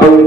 Wow.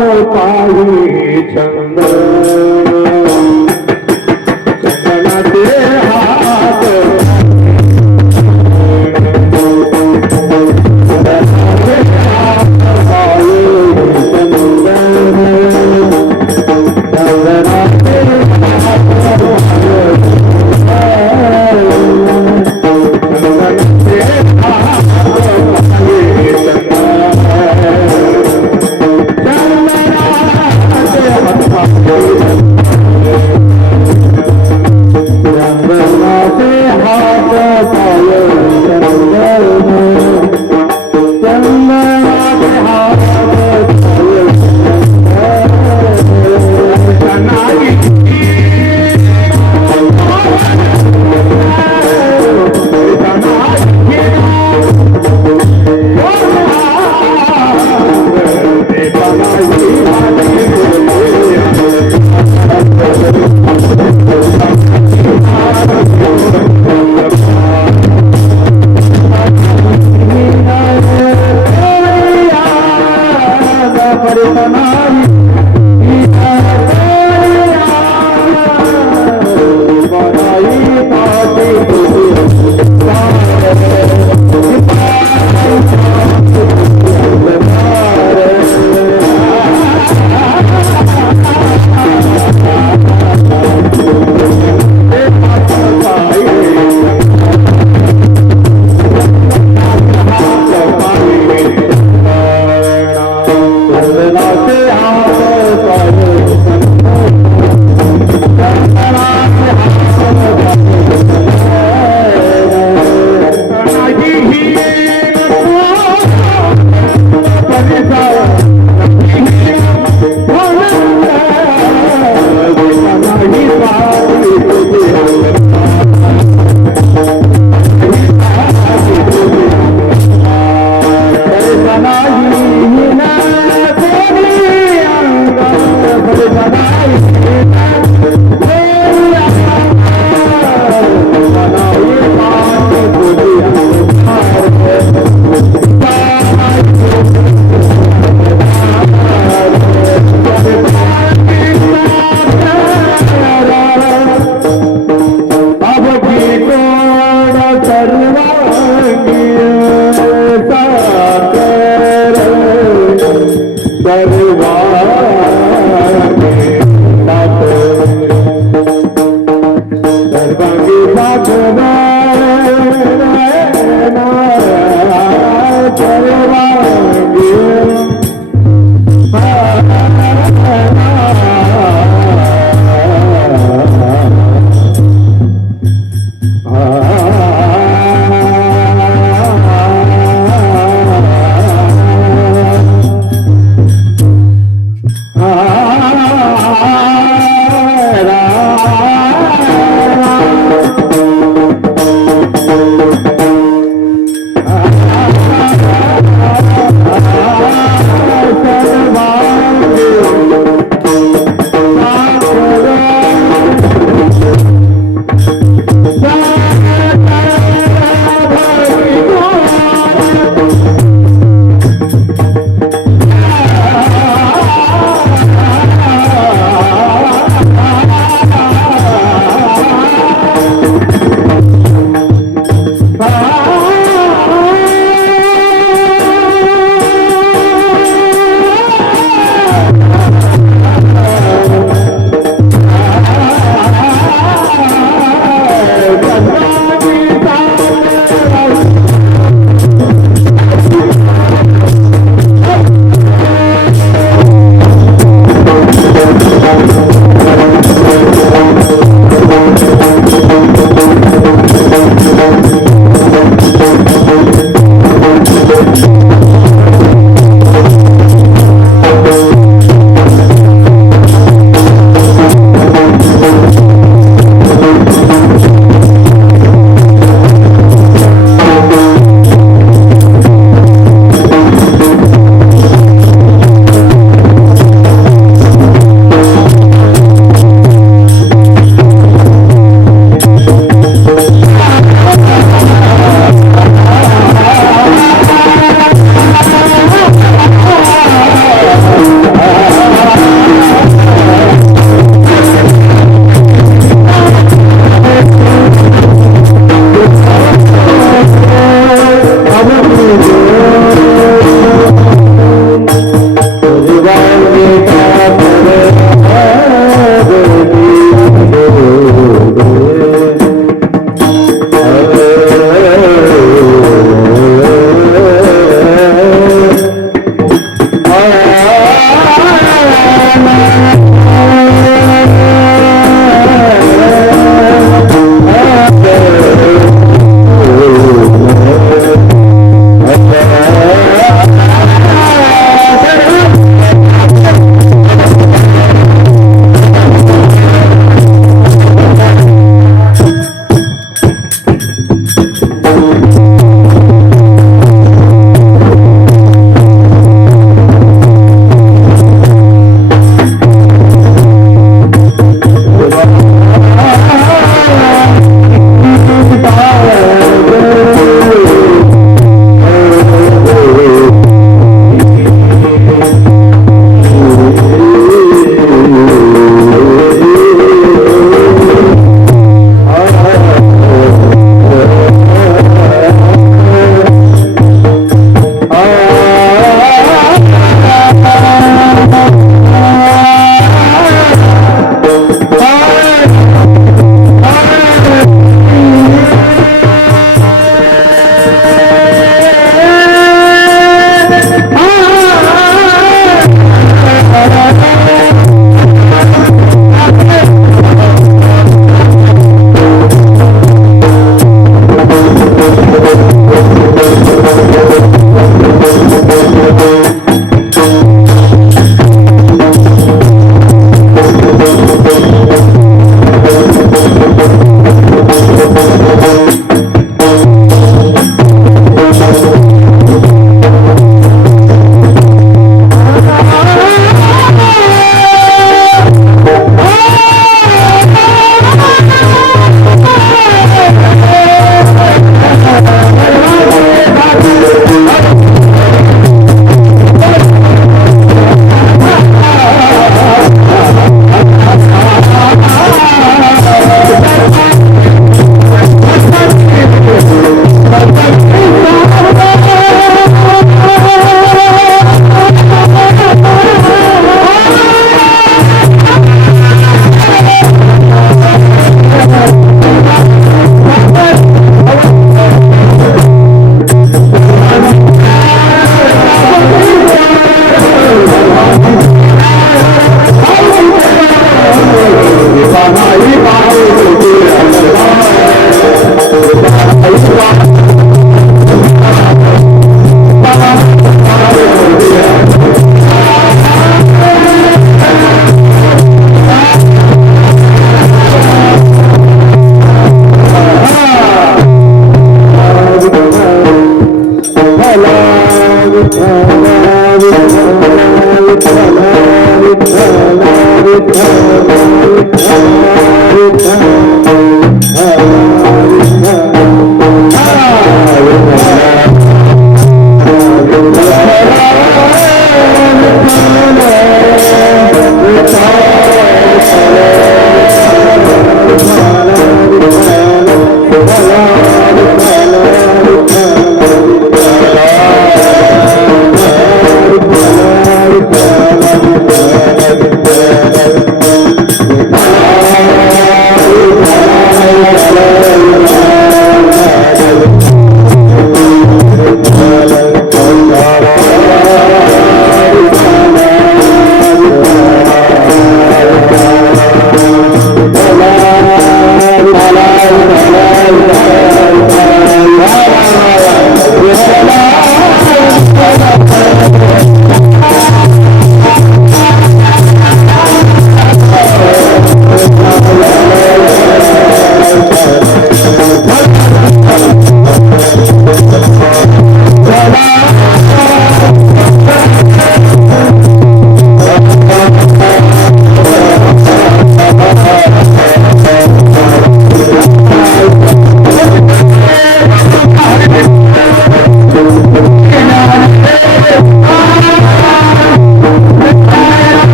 पाही चंदन चंदनाचे हात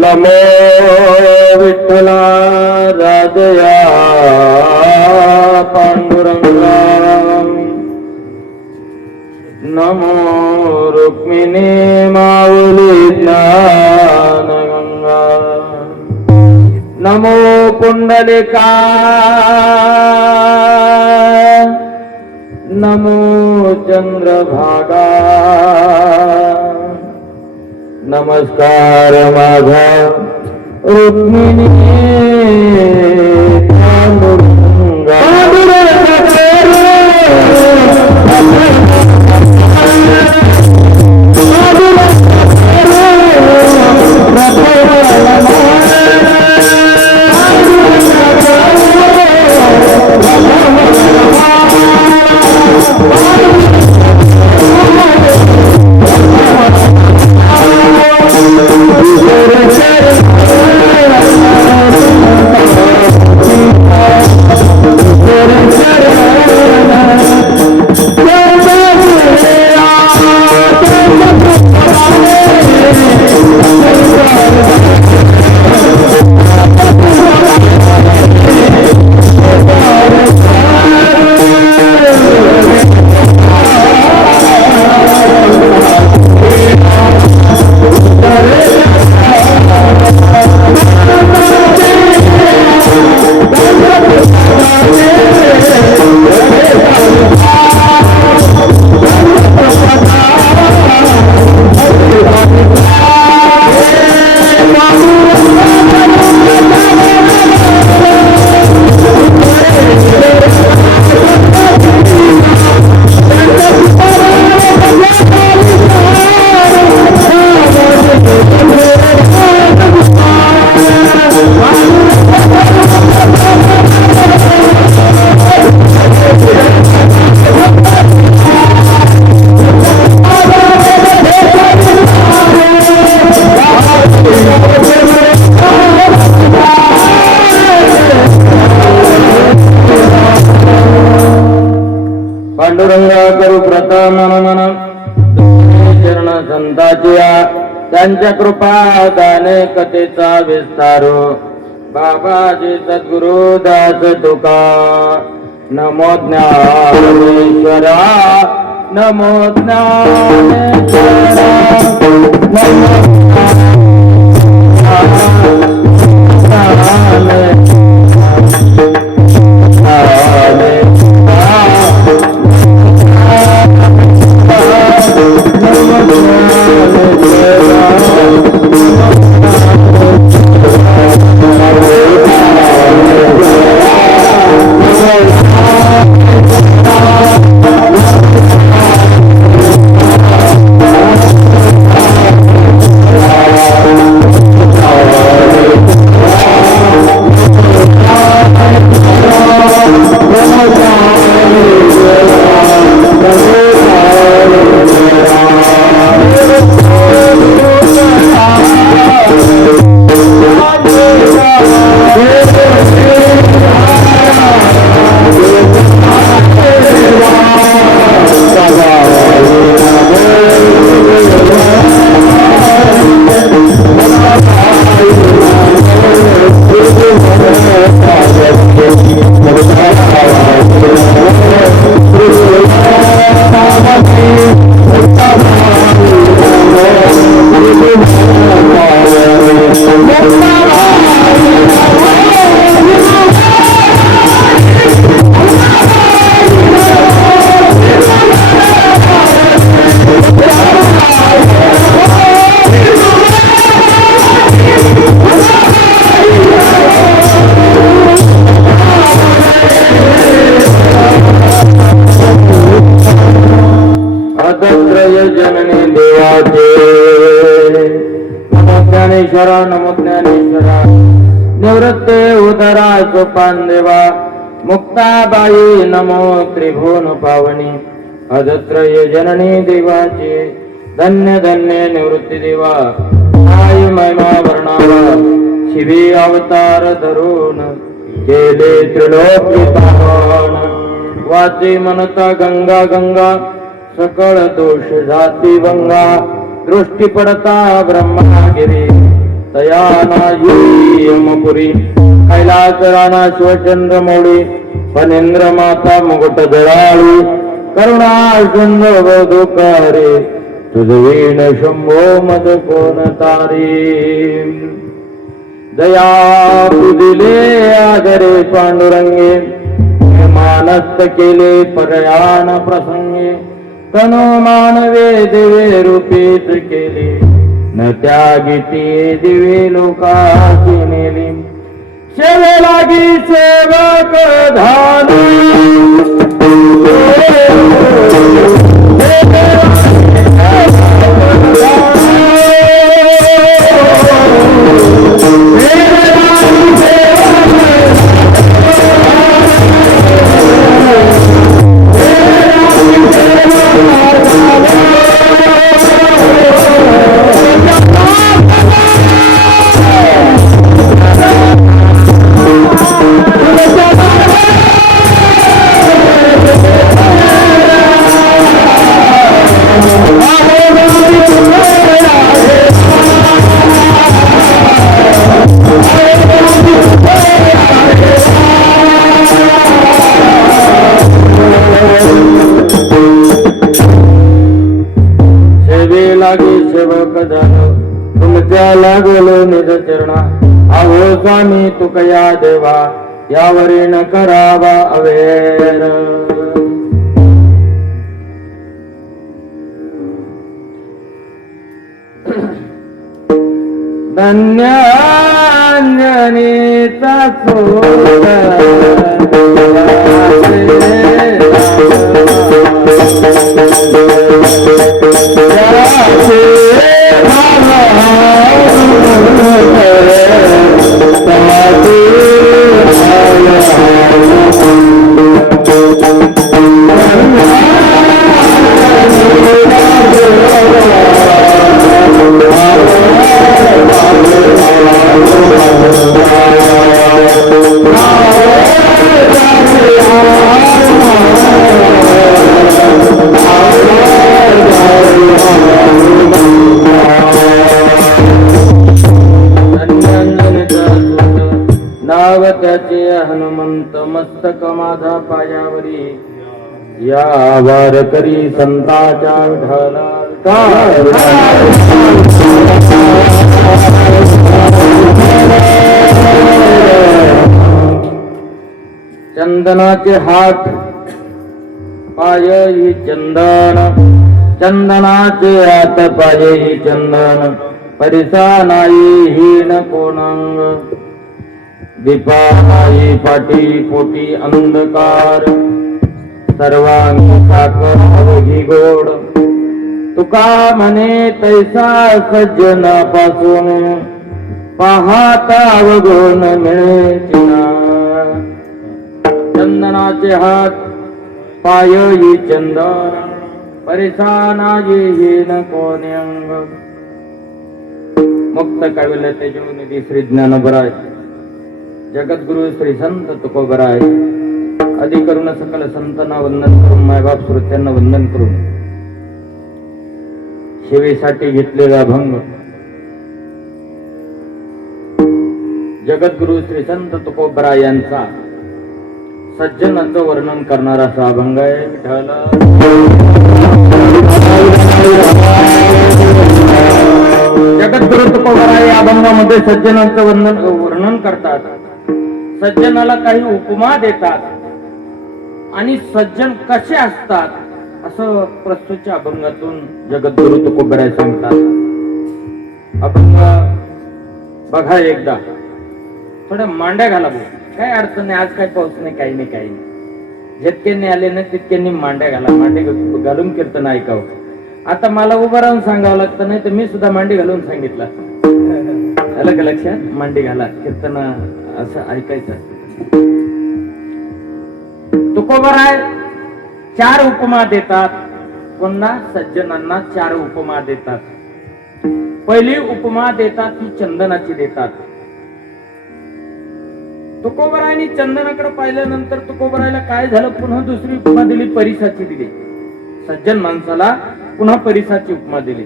नमो विठ्ठला राजया पांडुरंगा नमो रुक्मिणी माऊली ज्ञानगंगा नमो पुंडलिका नमो चंद्रभागा नमस्कार माझा रुक्मिणी पांडुरंगा पांडुरंगा करू प्रथम मन चरण संताचिया त्यांच्या कृपा दाने कथेचा विस्तारो बाबाजी सद्गुरु दास तुका नमो ज्ञानेश्वरा नमो ज्ञानेश्वरा नमो जननी देवाचे नमो ज्ञानेश्वरा नमो ज्ञानेश्वरा निवृत्ते उदरा सोपान देवा मुक्ताबाई नमो त्रिभुवन पावनी अदत्रय जननी देवाचे धन्य धन्य निवृत्ती देवा आय महिमा वर्णावा शिवी अवतार धरून केले त्रिलोकी पावन वाचे मनता गंगा गंगा सकळ दोष जाती भंगा दृष्टी पडता ब्रह्मगिरी तयाना यमपुरी कैलास राणा शिवचंद्र मौळी फणेंद्र माता मुकुट जळाळी करुणा सुंद बधुकारे तुझवीण शंभो मद कोण तारी दया तुझिले आदरे पांडुरंगे मानस्त केले प्रयाण प्रसंगे तनो मानवे देवे रूपीत केले न त्यागिती दिवे लोकाची नेली सेवे लागी सेवक धानी तुमच्या लागलो निज चरणा अहो स्वामी तुकया देवा यावरी न करावा अवेर धन्यान्यनीचा त्याचे हनुमंत मस्तक माझा पायावरी या वारकरी संताच्या विठ्ठला चंदनाचे हात पाय ही चंदन चंदनाचे हात पाय ही चंदन परिसा नाही हीन कोणांग दीपानाई पाटी पोटी अंधकार सर्वांग साकर अवघी गोड तुका म्हणे तैसा सज्जनापासून पाहता अवगुण मिळे चिना चंदनाचे हात पाय ही चंदन परिसानाई हीन कोण्यंग मुक्त कविल तेजोनिधी श्री ज्ञानोबराय जगद्गुरु श्री संत तुकोबराय आदि करून सकल संतांना वंदन करून मायबाप श्रोत्यांना वंदन करून सेवेसाठी घेतलेला भंग जगद्गुरु श्री संत तुकोबराय यांचा सज्जनाचं वर्णन करणारा असा अभंग आहे. विठ्ठला जगद्गुरु तुकोबराय या अभंगामध्ये सज्जनांचं वर्णन करतात. सज्जनाला काही उपमा देतात आणि सज्जन कसे असतात असं प्रस्तुतच्या अभंगातून जगद्गुरु तुकोबराय सांगतात. अभंग बघा एकदा, थोड्या मांड्या घाला भाऊ, काय अडचण नाही, आज काय पाऊस नाही, काही नाही, काही नाही. जितक्यांनी आले ना तितक्यांनी मांड्या घाला, मांडे घालून कीर्तन ऐकावं. आता मला उभं राहून सांगावं लागतं, नाही तर मी सुद्धा मांडी घालून सांगितलं. आलं का लक्षात? मांडी घाला, कीर्तन असं ऐकायचं. तुकोबराय 4 उपमा देतात. पुन्हा सज्जनांना 4 उपमा देतात. पहिली उपमा देतात ती चंदनाची देतात. तुकोबरायांनी चंदनाकडे पाहिल्यानंतर तुकोबरायला काय झालं, पुन्हा दुसरी उपमा दिली, परिसाची दिली. सज्जन माणसाला पुन्हा परिसाची उपमा दिली.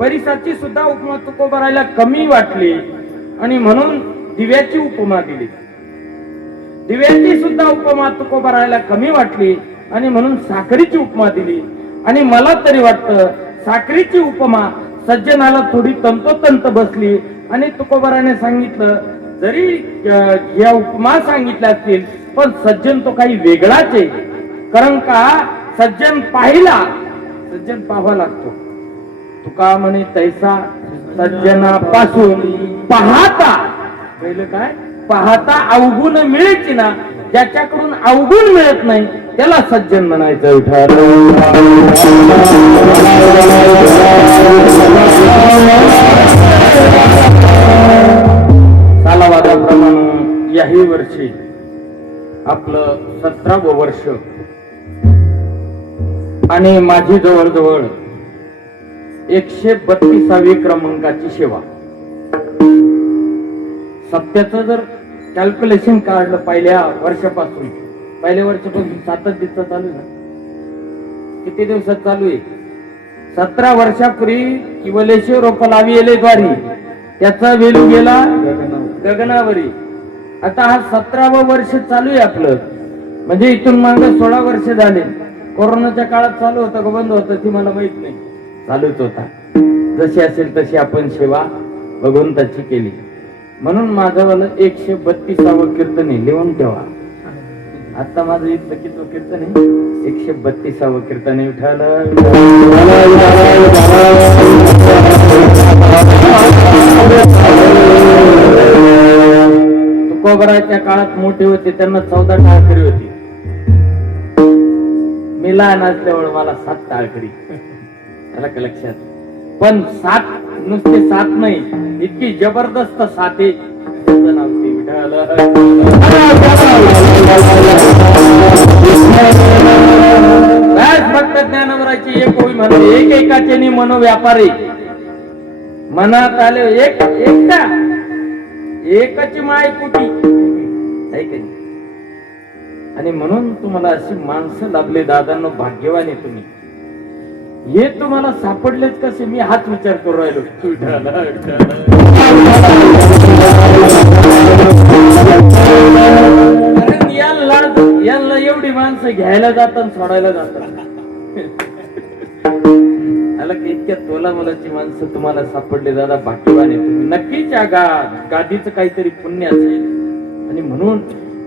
परिसाची सुद्धा उपमा तुकोबारायला कमी वाटली आणि म्हणून दिव्याची उपमा दिली. दिव्याची सुद्धा उपमा तुकोबारायला कमी वाटली आणि म्हणून साखरेची उपमा दिली. आणि मला तरी वाटतं साखरेची उपमा सज्जनाला थोडी तंतोतंत बसली आणि तुकोबाराने सांगितलं जरी या उपमा सांगितल्या असतील पण सज्जन तो काही वेगळाच आहे. कारण का सज्जन पाहावा लागतो. तुका म्हणे तैसा सज्जनापासून पाहता पहिलं काय पाहता अवगुण मिळेची ना, ज्याच्याकडून अवगुण मिळत नाही त्याला सज्जन म्हणायचं. सालावादाप्रमाणे याही वर्षी आपलं 17वं वर्ष आणि माझी जवळजवळ 132वी क्रमांकाची सेवा. सप्त्याचं जर कॅल्क्युलेशन काढलं पहिल्या वर्षापासून 7 दिवसात चालू आहे. किती दिवसात चालू आहे? 17 वर्षापूर्वी किवलेश्वर रोप लाविले द्वारी त्याचा वेलू गेला गगनावरी. आता हा 17वं वर्ष चालू आहे आपलं. म्हणजे इथून मागे 16 वर्ष झाले. कोरोनाच्या काळात चालू होतं का बंद होतं ती मला माहित नाही. चालूच होता. जशी असेल तशी आपण सेवा भगवंताची केली. म्हणून माझं वाला 132वं कीर्तन लिहून ठेवा. आता माझं इथलं किती कीर्तन आहे? 132वं कीर्तन विठ्ठल. तुकोबाराच्या काळात मोठे होते त्यांना 14 टाळकरी होती. मी लहान असल्यामुळे मला 7 टाळकरी. त्याला का लक्षात? पण 7 नुसते 7 नाही, इतकी जबरदस्त 7 नावती विठ्ठल. भक्त ज्ञानवराची एक ओळी म्हणते एक एकाचे मनोव्यापारी. मनात आले एकची माय कुटी आणि म्हणून तुम्हाला अशी माणसं लाभले दादांनो. भाग्यवान आहे तुम्ही. हे तुम्हाला सापडलेच कसे? मी हाच विचार करू राहिलो. कारण यांना एवढी माणसं घ्यायला जातात सोडायला जातात. इतक्या तोला मुलाची माणसं तुम्हाला सापडले दादा, भाग्यवान आहे तुम्ही. नक्कीच या गादीचं काहीतरी पुण्य असेल आणि म्हणून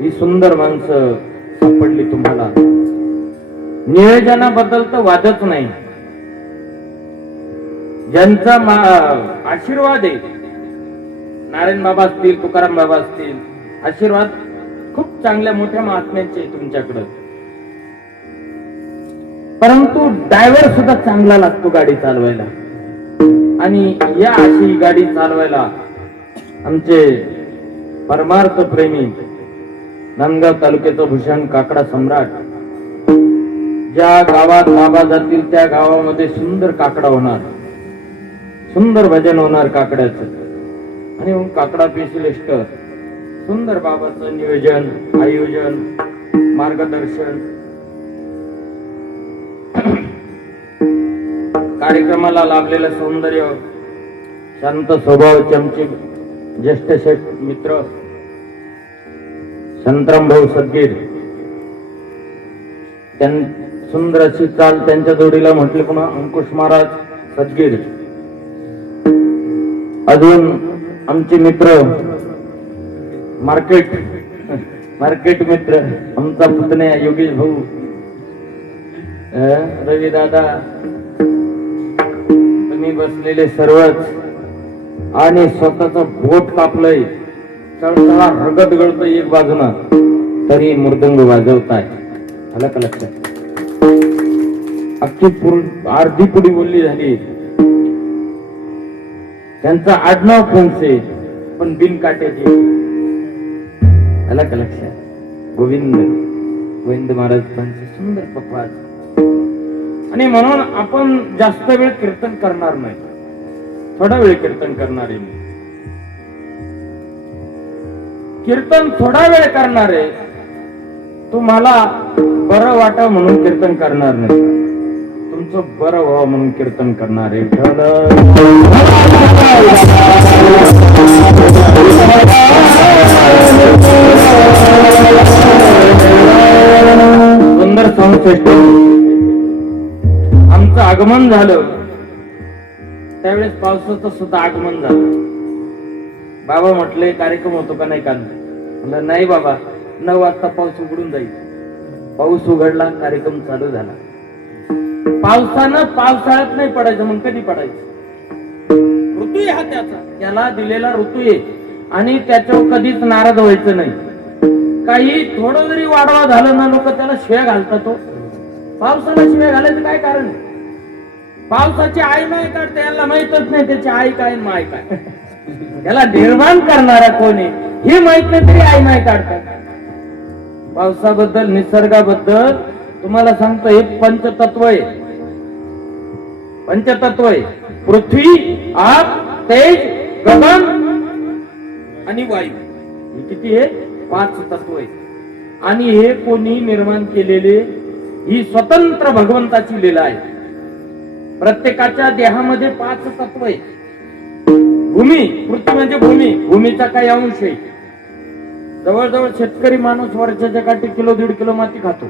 ही सुंदर माणसं सापडली तुम्हाला. नियोजनाबद्दल तर वादच नाही. ज्यांचा आशीर्वाद आहे, नारायण बाबा असतील, तुकाराम बाबा असतील, आशीर्वाद खूप चांगल्या मोठ्या महात्म्यांचे तुमच्याकडं. परंतु ड्रायव्हर सुद्धा चांगला लागतो गाडी चालवायला. आणि या अशी गाडी चालवायला आमचे परमार्थ प्रेमी नांदगाव तालुक्याचं भूषण काकडा सम्राट. ज्या गावात बाबा जातील त्या गावामध्ये सुंदर काकडा होणार, सुंदर भजन होणार काकड्याचं. आणि मग काकडा स्पेशलिस्ट सुंदर बाबाचं नियोजन, आयोजन, मार्गदर्शन. कार्यक्रमाला लाभलेलं सौंदर्य, शांत स्वभावाचे आमचे ज्येष्ठ शेठ मित्र शांतराम भाऊ सदगीर. सुंदर अशी चाल त्यांच्या जोडीला म्हटले पुन्हा अंकुश महाराज सदगीर. अजून आमचे मित्र मार्केट मित्र आमचा पुतण्या योगेश भाऊ, रवी दादा, तुम्ही बसलेले सर्वच. आणि स्वतःच बोट कापलंय, चळचळा रगत गळतोय एक बाजूना, तरी मृदंग वाजवताय. आलं का लक्षात? अख्खी अर्धी पुडी बोलली झाली. त्यांचा आडनाव फणसे पण बिन काट्याची. आलं का लक्षात? गोविंद महाराज फणसे, सुंदर पप्पा. आणि म्हणून आपण जास्त वेळ कीर्तन करणार नाही, थोडा वेळ कीर्तन करणार आहे. कीर्तन थोडा वेळ करणार आहे. तुम्हाला बरं वाटावं म्हणून कीर्तन करणार नाही. तुमचं बरं व्हावं म्हणून कीर्तन करणारे सुंदर संश्रेष्ठ आमचं आगमन झालं त्यावेळेस पावसाचं सुद्धा आगमन झालं. बाबा म्हटले कार्यक्रम होतो का नाही काल? म्हणलं नाही बाबा, 9 वाजता पाऊस उघडून जाईल. पाऊस उघडला, कार्यक्रम चालू झाला. पावसानं पावसाळ्यात नाही पडायचं, मग कधी पडायचं? ऋतू आहे हा त्याला दिलेला ऋतू आहे आणि त्याच्यावर कधीच नाराज व्हायचं नाही. काही थोडं जरी वाढवा झालं ना, लोक त्याला शिव्या घालतात. तो पावसाला शिव्या घालायचं काय कारण आहे? पावसाची आई माय काढते, याला माहितच नाही त्याची आई काय माय काय. याला निर्माण करणारा कोण आहे हे माहित नाही तरी आई माय काढतात. पावसाबद्दल, निसर्गाबद्दल तुम्हाला सांगतो, हे पंचतत्व आहे. पंचतत्व आहे. पृथ्वी, आग, तेज, गगन आणि वायू. हे किती आहे? 5 तत्व आहे. आणि हे कोणी निर्माण केलेले, ही स्वतंत्र भगवंताची लीला आहे. प्रत्येकाच्या देहामध्ये 5 तत्व आहे. भूमी, पृथ्वी म्हणजे भूमी, भूमीचा काही अंश आहे. जवळजवळ शेतकरी माणूस वर्षाच्या काठी 1-1.5 किलो माती खातो.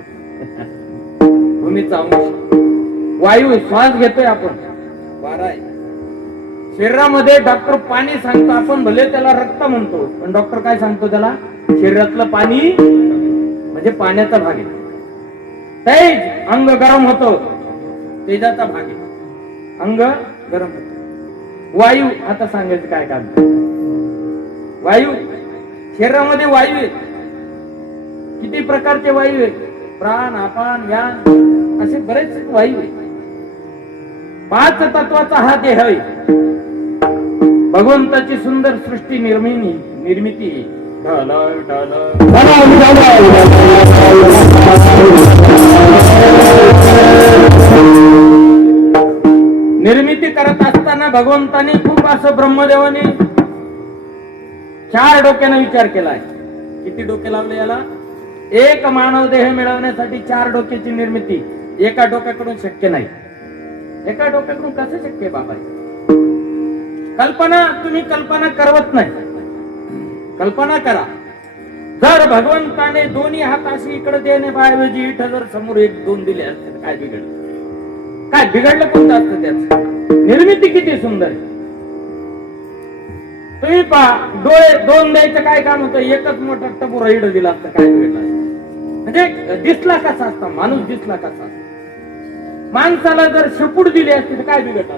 भूमीचा अंश. वायू, श्वास घेतोय आपण, 12 आहे. शरीरामध्ये डॉक्टर पाणी सांगतो, आपण भले त्याला रक्त म्हणतो, पण डॉक्टर काय सांगतो त्याला? शरीरातलं पाणी म्हणजे पाण्याचा भाग आहे. तेज, अंग गरम होतो, तेजाचा भाग आहे. अंग गरम होतो. वायू, आता सांगायचं काय काम? वायू, शरीरामध्ये वायू आहेत. किती प्रकारचे वायू आहेत? प्राण, अपान, व्यान, असे बरेच वायू आहेत. 5 तत्वाचा हा देह आहे. भगवंताची सुंदर सृष्टी निर्मिती. निर्मिती करत असताना भगवंताने खूप असं ब्रह्मदेवाने 4 डोक्याने विचार केलाय. किती डोके लावले याला? एक मानव देह मिळवण्यासाठी 4 डोक्याची निर्मिती. एका डोक्याकडून शक्य नाही. एका डोक्याकडून कसं शक्य बाबा? कल्पना, तुम्ही कल्पना करवत नाही. कल्पना करा, जर भगवंताने दोन्ही हात अशी इकडे देण्याऐवजी इथं जर समोर 1-2 दिले असते काय बिघडलं? काय बिघडलं कोणतं असतं त्याचं? निर्मिती किती सुंदर आहे. तुम्ही पहा, डोळे 2 द्यायचं काय काम होतं? एकच मोठा टबुरा इडं दिला असतं, काय बिघडलं? म्हणजे दिसला कसा असता माणूस? दिसला कसा? माणसाला जर शेपूट दिली असती तर काय बिघडलं?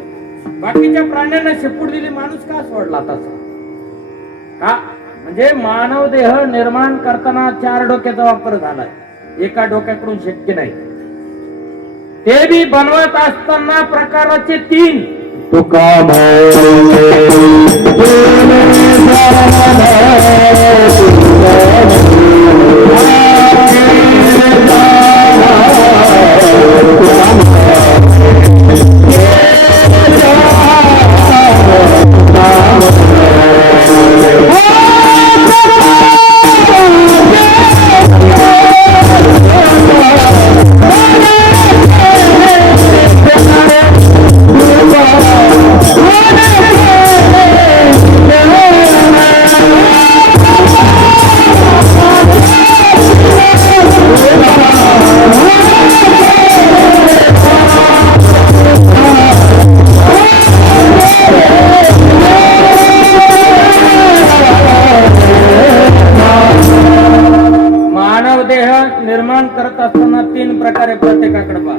बाकीच्या प्राण्यांना शेपूट दिली, माणूस का सोडला तसा? का? म्हणजे मानव देह निर्माण करताना 4 डोक्याचा वापर झालाय. एका डोक्याकडून शक्य नाही. ते बी बनवत असताना प्रकाराचे 3. तुका निर्माण करत असताना 3 प्रकारे प्रत्येकाकडे पहा.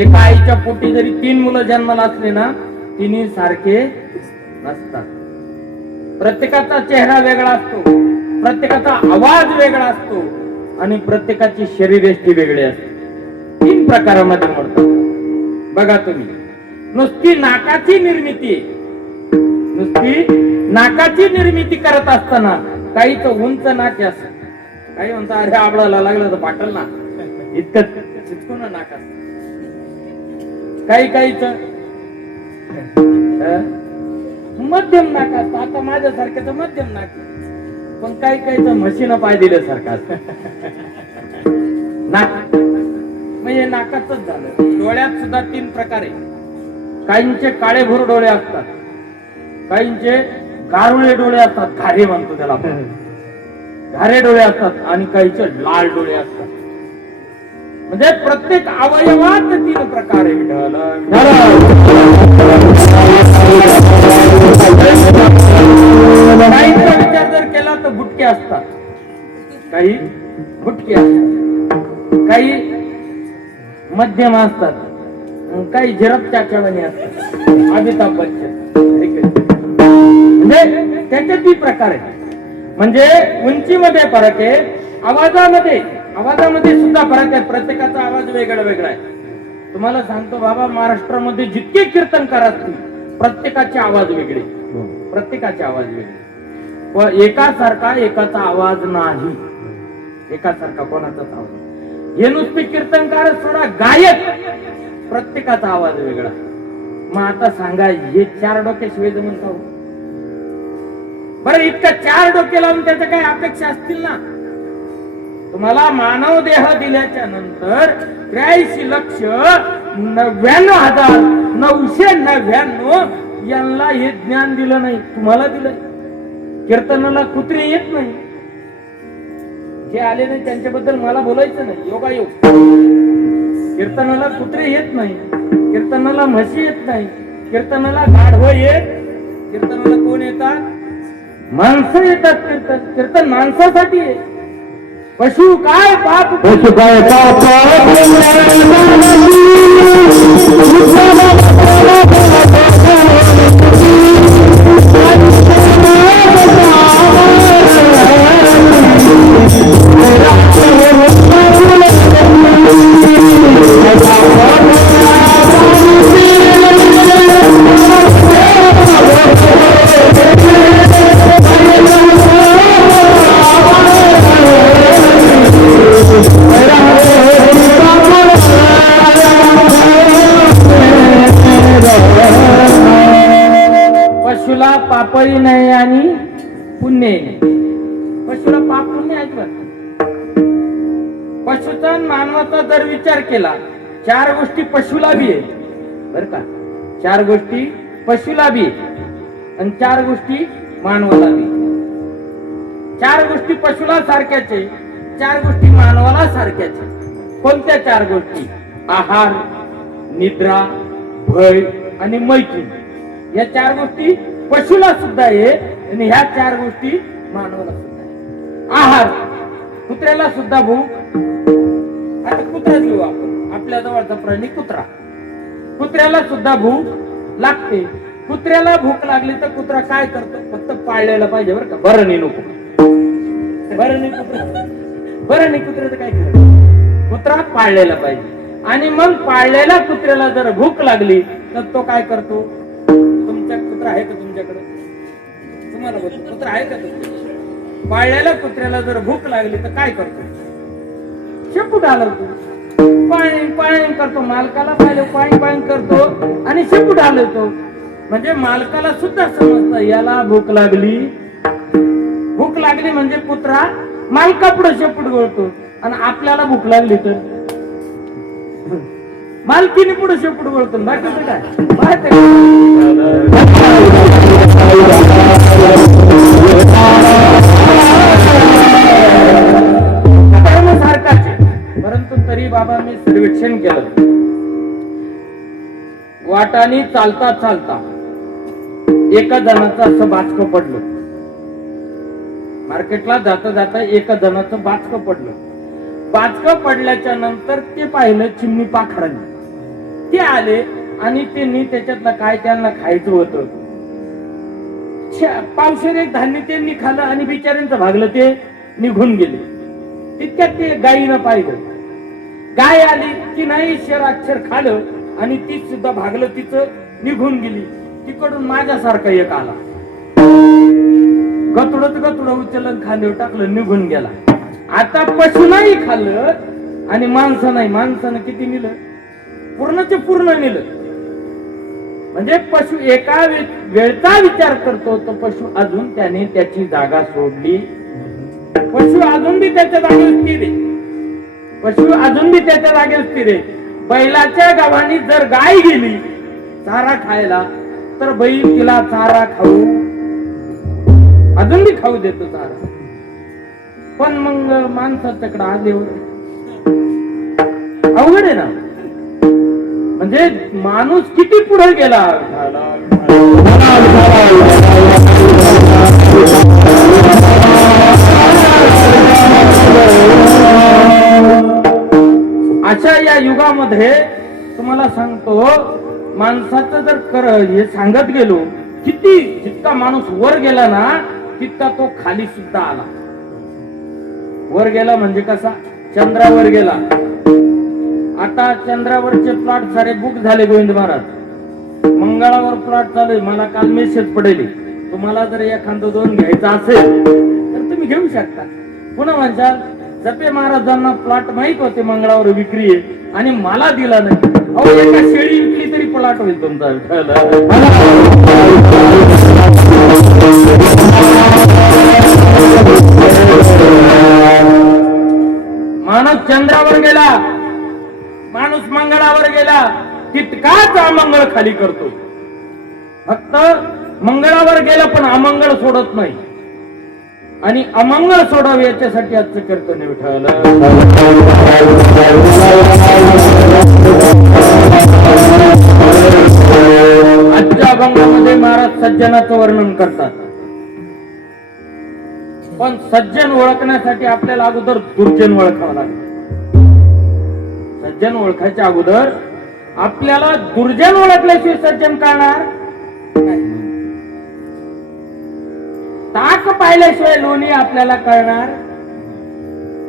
एका आईच्या पोटी जरी 3 मुलं जन्माला असले ना, तिन्ही सारखे नसतात. प्रत्येकाचा चेहरा वेगळा असतो, प्रत्येकाचा आवाज वेगळा असतो आणि प्रत्येकाची शरीरयष्टी वेगळी असते. 3 प्रकारामध्ये मोडतात. बघा तुम्ही, नुसती नाकाची निर्मिती, नुसती नाकाची निर्मिती करत असताना काहीच उंच नाक असत. काही म्हणता अरे आबळाला लागलं तर पाटल ना, इतकं चिचकून नाक असत. काहीच मध्यम नाक असत. आता माझ्यासारख्याच मध्यम नाक, पण काहीच म्हशीनं पाय दिल्यासारखं असत नाक. मग हे नाकाचंच झालं. डोळ्यात सुद्धा 3 प्रकार आहे. काहींचे काळे भोर डोळे असतात, काहींचे गारुळे डोळे असतात, घारे म्हणतो त्याला आपण, घारे डोळे असतात, आणि काहींचे लाल डोळे असतात. म्हणजे प्रत्येक अवयवात 3 प्रकार आहे. काहींचा विचार जर केला तर बुटके असतात, काही बुटके असतात, काही मध्यम असतात, काही झिरपच्या चवणी असतात. अमिताभ बच्चन म्हणजे त्याचे प्रकार आहेत. म्हणजे उंचीमध्ये फरक आहे, आवाजामध्ये सुद्धा फरक आहे. प्रत्येकाचा आवाज वेगळा वेगळा आहे. तुम्हाला सांगतो बाबा, महाराष्ट्रामध्ये जितके कीर्तनकार असतील प्रत्येकाचे आवाज वेगळे, प्रत्येकाचे आवाज वेगळे. पण एकासारखा एकाचा आवाज नाही, एकासारखा कोणाचाच आवाज. हे नुसते कीर्तनकार सोडा, गायक प्रत्येकाचा आवाज वेगळा. मग आता सांगा, हे 4 डोक्याशिवाय जमून का? बरं, इतका 4 डोके लावून त्याच्या काही अपेक्षा असतील ना? तुम्हाला मानव देह दिल्याच्या नंतर 83,99,999 यांना हे ज्ञान दिलं नाही, तुम्हाला दिलं. कीर्तनाला कुत्रे येत नाही, जे आले नाही त्यांच्याबद्दल मला बोलायचं नाही, योगायोग. कीर्तनाला कुत्रे येत नाही, कीर्तनाला म्हशी येत नाही, कीर्तनाला गाढवं येत. कीर्तनाला कोण येतात? माणसं येतात. कीर्तन माणसासाठी आहे. पशु काय पाप, पशु काय पाप, पशुला पापही नाही आणि पुण्यही नाही. पशुला पाप पुण्य आहेत बरं. पशुचा मानवाचा जर विचार केला, 4 गोष्टी पशुला बी आहे बर का. 4 गोष्टी पशुला बी आणि 4 गोष्टी मानवाला बी. 4 गोष्टी पशुला सारख्याच आहे, 4 गोष्टी मानवाला सारख्याच आहे. कोणत्या 4 गोष्टी? आहार, निद्रा, भय आणि मैत्री. या 4 गोष्टी पशुला सुद्धा आहे आणि ह्या 4 गोष्टी मानवाला सुद्धा आहे. आहार, कुत्र्याला सुद्धा भूक. आता कुत्रा घेऊ आपण, आपल्या जवळचा प्राणी कुत्रा. कुत्र्याला सुद्धा भूक लागते. कुत्र्याला भूक लागली तर कुत्रा काय करतो? फक्त पाळलेला पाहिजे बरं का, बरं नाही नको. बरं नाही कुत्र्याचं काय करतो? कुत्रा पाळलेला पाहिजे. आणि मग पाळलेल्या कुत्र्याला जर भूक लागली तर तो काय करतो? तुमच्या कुत्रा आहे का तुमच्याकडे? तुम्हाला बोलतो, कुत्रा आहे का तुमच्याकडे? पाळलेल्या कुत्र्याला जर भूक लागली तर काय करतो? शेपूट हलवतो, पाणी करतो. मालकाला पाणी करतो आणि शेपूट हलवतो. म्हणजे मालकाला सुद्धा समजतं याला भूक लागली. भूक लागली म्हणजे कुत्रा मालकापुढे शेपूट गळतो. आणि आपल्याला भूक लागली तर मालकीने पुढे शेपूट गळतो. बाकीचं काय सारखाच. परंतु तरी बाबा मी सर्वेक्षण केलं, वाटाने चालता चालता एका जणाचं असं बाचकं पडलं. मार्केटला जाता जाता एका जणाचं बाचकं पडलं. बाचकं पडल्याच्या नंतर ते पाहिलं चिमणी पाखरांनी. ते आले आणि त्यांनी त्याच्यातलं काय त्यांना खायचं होतं, पावशेर एक धान्य त्यांनी खाल्लं आणि बिचाऱ्यांचं भागलं, ते निघून गेले. तितक्यात ते गायीनं पाहिलं. गाय आली की नाही शेराक्षर खाल्लं आणि ती सुद्धा भागलं, तिचं निघून गेली. तिकडून माझ्यासारखा एक आला, गतुडत उचललं, खांद्यावर टाकलं, निघून गेला. आता पशु नाही खाल्लं आणि माणसानं किती नेलं? पूर्णचे पूर्ण नेलं. म्हणजे पशु एका वेळचा विचार करतो तो पशु अजून त्याने त्याची जागा सोडली. पशु अजून बी त्याच्या जागेवर स्थिर आहे. पशु अजून बी त्याच्या जागेवर स्थिर आहे. बैलाच्या गावानी जर गाय गेली चारा खायला तर बैल तिला चारा खाऊ अजून बी खाऊ देतो चारा. पण मग माणसाच्याकडे आले अवघड आहे ना. म्हणजे माणूस किती पुढे गेला. अशा या युगामध्ये तुम्हाला सांगतो माणसाचं जर हे सांगत गेलो किती जितका माणूस वर गेला ना तितका तो खाली सुद्धा आला. वर गेला म्हणजे कसा चंद्रावर गेला. आता चंद्रावरचे प्लॉट सारे बुक झाले गोविंद महाराज. मंगळावर प्लॉट चालू आहे. मला काल मेसेज पडेल तुम्हाला जर एखादं दोन घ्यायचं असेल तर तुम्ही घेऊ शकता. पुन्हा म्हणशाल जपे महाराजांना प्लॉट माहित होते मंगळावर विक्री आहे आणि मला दिला नाही. अहो एका शेळी विकली तरी प्लॉट होईल तुमचा. माणूस चंद्रावर गेला माणूस मंगळावर गेला तितकाच अमंगळ खाली करतो. फक्त मंगळावर गेला पण अमंगळ सोडत नाही. आणि अमंगळ सोडावे याच्यासाठी आजचं कीर्तन विठ्ठल. आजच्या अभंगामध्ये महाराज सज्जनाचं वर्णन करतात. पण सज्जन ओळखण्यासाठी आपल्याला अगोदर दुर्जन ओळखावं लागेल. सज्जन ओळखायच्या अगोदर आपल्याला दुर्जन ओळखल्याशिवाय सज्जन कळणार. ताक पाहिल्याशिवाय लोणी आपल्याला कळणार.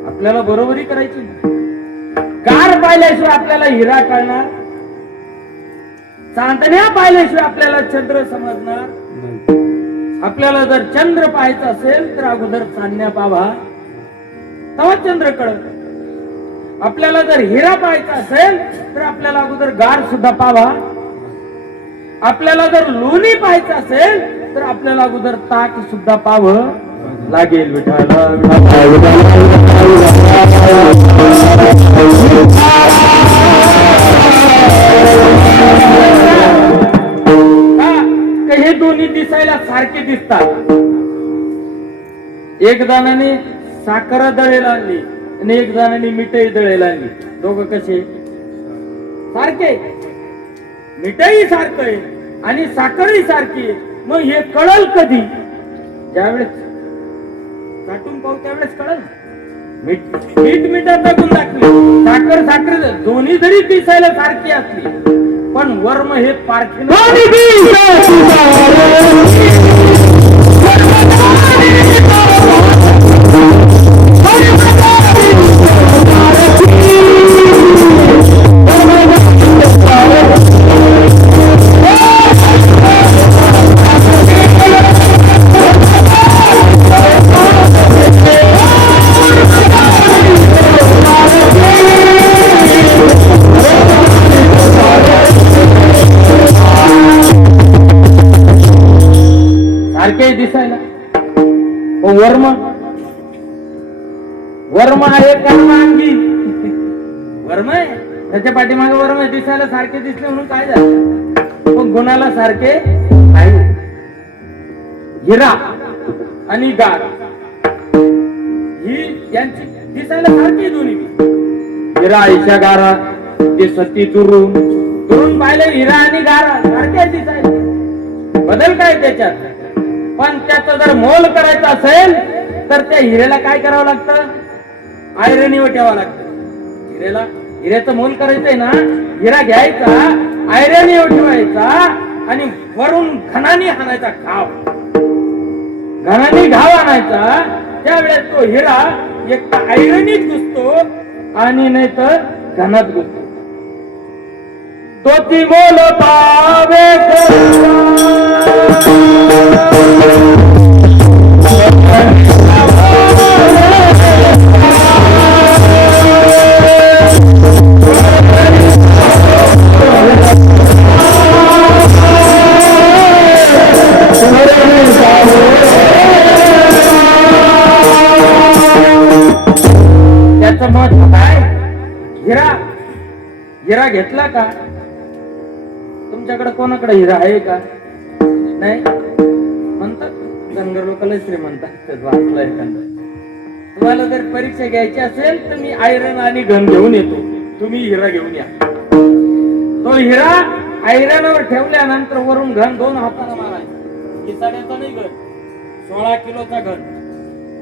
आपल्याला बरोबरी करायची. गार पाहिल्याशिवाय आपल्याला हिरा कळणार. चांदण्या पाहिल्याशिवाय आपल्याला चंद्र समजणार. आपल्याला जर चंद्र पाहायचं असेल तर अगोदर चांदण्या पाहा तेव्हा चंद्र कळत. आपल्याला जर हिरा पाहायचा असेल तर आपल्याला अगोदर गार सुद्धा पाहा. आपल्याला जर लोणी पाहायचं असेल तर आपल्याला अगोदर ताक सुद्धा पाहावं लागेल. विठाला हे दोन्ही दिसायला सारखे दिसतात. एक जणाने साखर दळेला आणली आणि एक जणाने मिठाई दळेला आणली. दोघं कसे सारखे. मिठाई सारखं आहे आणि साखरही सारखी आहे. मग हे कळल कधी? ज्यावेळेस चाटून पाहू त्यावेळेस कळल. मीठ मिठाचा गुण दाखले साखर साखर दोन्ही जरी दिसायला सारखी असली पण वर्म हे पारखी दिसायला. वर्म वर्म आहे कर्मांगी. वर्म आहे त्याच्या पाठीमागे वर्म आहे. दिसायला सारखे दिसले म्हणून काय झालं पण गुणाला सारखे आहे. हिरा आणि गार ही यांची दिसायला सारखी दोन्ही. हिरा आईच्या गारा ते सती दुरून दुरून पाहिले. हिरा आणि गारा सारख्या दिसायला. बदल काय त्याच्यात. पण त्याचं जर मोल करायचं असेल तर त्या हिऱ्याला काय करावं लागतं? आयरनीवर ठेवावं लागतं. हिऱ्याचं मोल करायचंय ना. हिरा घ्यायचा आयरनीवर ठेवायचा आणि वरून घणाने हाणायचा घाव. घणाने घाव आणायचा. त्यावेळेस तो हिरा एक तर आयरनीत घुसतो आणि नाही तर घनात घुसतो. तो ती मोल पावे त्याचं महत्व काय? हिरा घेतला का? तुमच्याकडे कोणाकडे हिरा आहे का? नाही म्हणतात धनगर लोकांना श्रीमंत वाचलाय का? तुम्हाला जर परीक्षा घ्यायची असेल तर मी आयरन आणि घन घेऊन येतो, तुम्ही हिरा घेऊन या. तो हिरा आयरनवर ठेवल्यानंतर वरून घन 2 हाताने मारायचा, किसाड्याचा नाही घन, 16 किलोचा घन.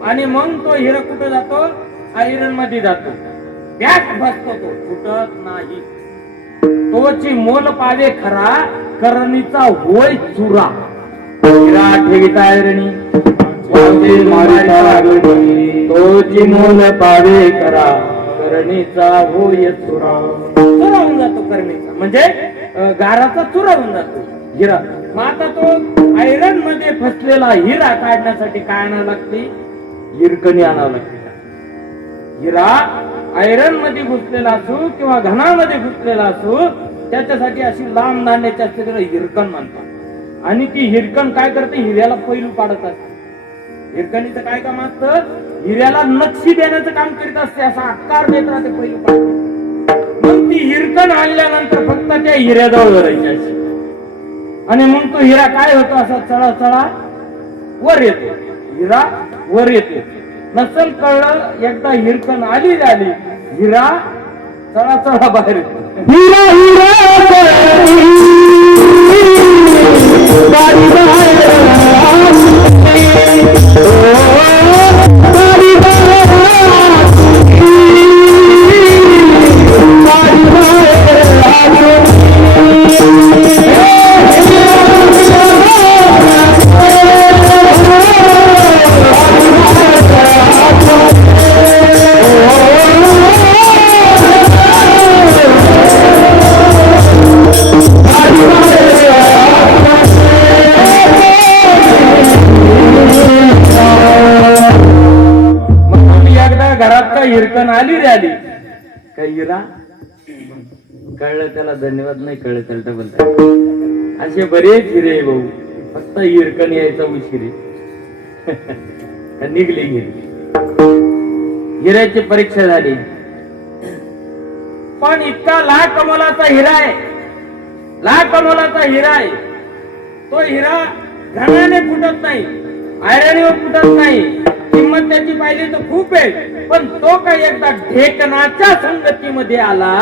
आणि मग तो हिरा कुठे जातो? आयरन मध्ये जातो, बॅक बसतो, तो फुटत नाही. तोची मोल पावे खरा, करणीचा होय चुरा. हिरा ठेविता आयरणी, तोची मोल पावे खरा, करणीचा होय चुरा. चुरा होऊन जातो करणीचा, म्हणजे गाराचा चुरा होऊन जातो हिरा. मग आता तो आयरन मध्ये फसलेला हिरा काढण्यासाठी काय आणावं लागते? हिरकणी आणावं लागते. हिरा आयरन मध्ये घुसलेला असो किंवा घनामध्ये घुसलेला असो, त्याच्यासाठी अशी लांब दांड्याची असते, त्याला हिरकण म्हणतात. आणि ती हिरकण काय करते? हिऱ्याला पैलू पाडत असते. हिरकणीचं काय काम असतं? हिऱ्याला नक्षी देण्याचं काम करीत असते, असा आकार देत राहते पैलू पाडत. मग ती हिरकण आणल्यानंतर फक्त त्या हिऱ्याजवळ धरायची अशी, आणि मग तो हिरा काय होतो? असा चळा चळा वर येतो, हिरा वर येतो. नसल कळलं, एकदा हिरकण आली झाली, हिरा चळा चळा बाहेर येतो. हिरा हिरकण आली रे आली, काही हिरा कळलं त्याला धन्यवाद, नाही कळलं त्याला बोलतात. असे बरेच हिरे भाऊ, फक्त हिरकण यायचा उशिरी निघली गेली. हिऱ्याची परीक्षा झाली, पण इतका लाख मोलाचा हिरा आहे, लाख मोलाचा हिरा आहे. तो हिरा घनाने फुटत नाही, आयरनीवर फुटत नाही. किंमत त्याची पाहिली तर खूप आहे, पण तो काही एकदा ढेकणाच्या संगतीमध्ये आला.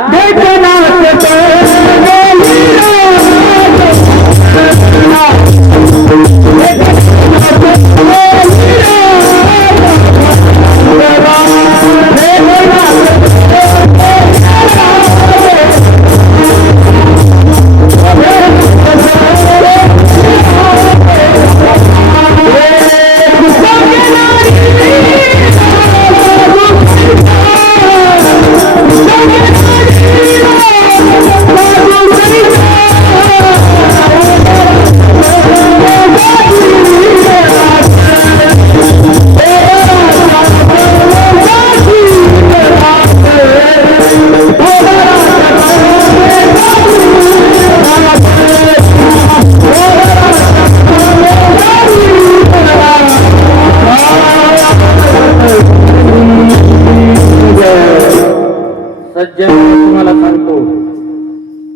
सज्जन तुम्हाला सांगतो,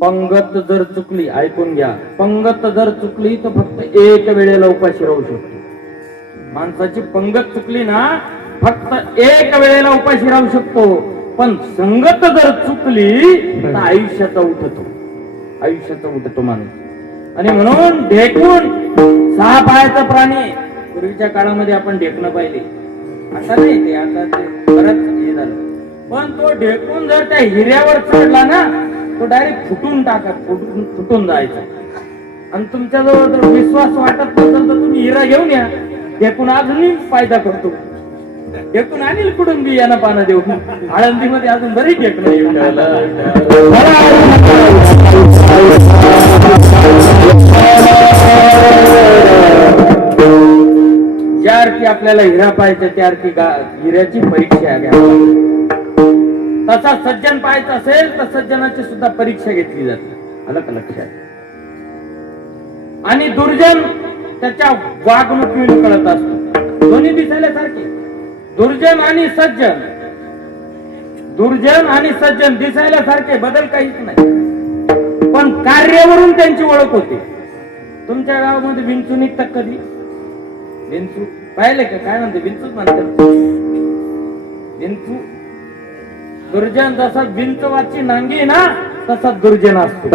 पंगत जर चुकली, ऐकून घ्या, पंगत जर चुकली तर फक्त एक वेळेला उपाशी राहू शकतो. माणसाची पंगत चुकली ना, फक्त एक वेळेला उपाशी राहू शकतो. पण संगत जर चुकली तर आयुष्याचा उठतो, आयुष्याचा उठतो माणूस. आणि म्हणून ढेकून 6 पायाचा प्राणी. पूर्वीच्या काळामध्ये आपण ढेकणं पाहिले, आता नाही ते, आता ते बरंच हे झालं. पण तो ढेकून जर त्या हिऱ्यावर चढला ना, तो डायरेक्ट फुटून टाकत, फुटून जायचा. आणि तुमच्याजवळ जर विश्वास वाटत नसेल तर तुम्ही हिरा घेऊन या, ढेकून अजूनही फायदा करतो. ढेकून आणील कुठून बी यानं पानं देऊ. आळंदीमध्ये अजून बरी ढेकणं येऊन ज्या अर्थी आपल्याला हिरा पाहायचा त्या अर्थी हिऱ्याची परीक्षा घ्यावी. तसा सज्जन पाहायचा असेल तर सज्जनाची सुद्धा परीक्षा घेतली जाते. आलं का लक्षात? आणि दुर्जन त्याच्या वागणुकीने कळत असतो. दोन्ही दिसायला सारखे, दुर्जन आणि सज्जन. दुर्जन आणि सज्जन दिसायला सारखे, बदल काहीच नाही, पण कार्यावरून त्यांची ओळख होते. तुमच्या गावामध्ये विंचू निघतात कधी? विंचू पाहिले का? काय म्हणते? विंचूच म्हणतात. विंचू दुर्जन जसा विंचवाची नांगी ना तसा दुर्जन असतो.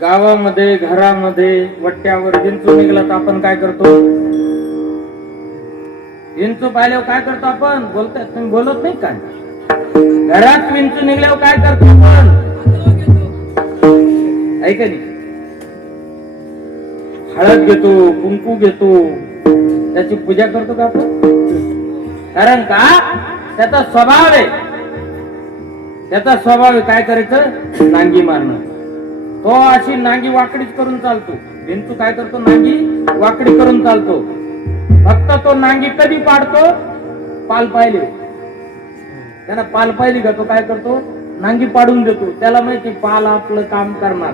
गावामध्ये, घरामध्ये, वट्ट्यावर विंचू निघला तर आपण काय करतो? विंचू पाहिल्यावर काय करतो आपण? बोलताय तुम्ही? बोलत नाही काय? घरात विंचू निघल्यावर काय करतो आपण? ऐका नाही, हळद घेतो, कुंकू घेतो, त्याची पूजा करतो का आपण? कारण का त्याचा स्वभाव आहे, त्याचा स्वभाव आहे काय करायचं? नांगी मारणं. तो अशी नांगी वाकडीच करून चालतो. विंचू काय करतो? नांगी वाकडी करून चालतो. फक्त तो नांगी कधी पाडतो? पाल पाहिले, त्याला पाल पाहिली का तो काय करतो? नांगी पाडून देतो. त्याला माहिती पाल आपलं काम करणार.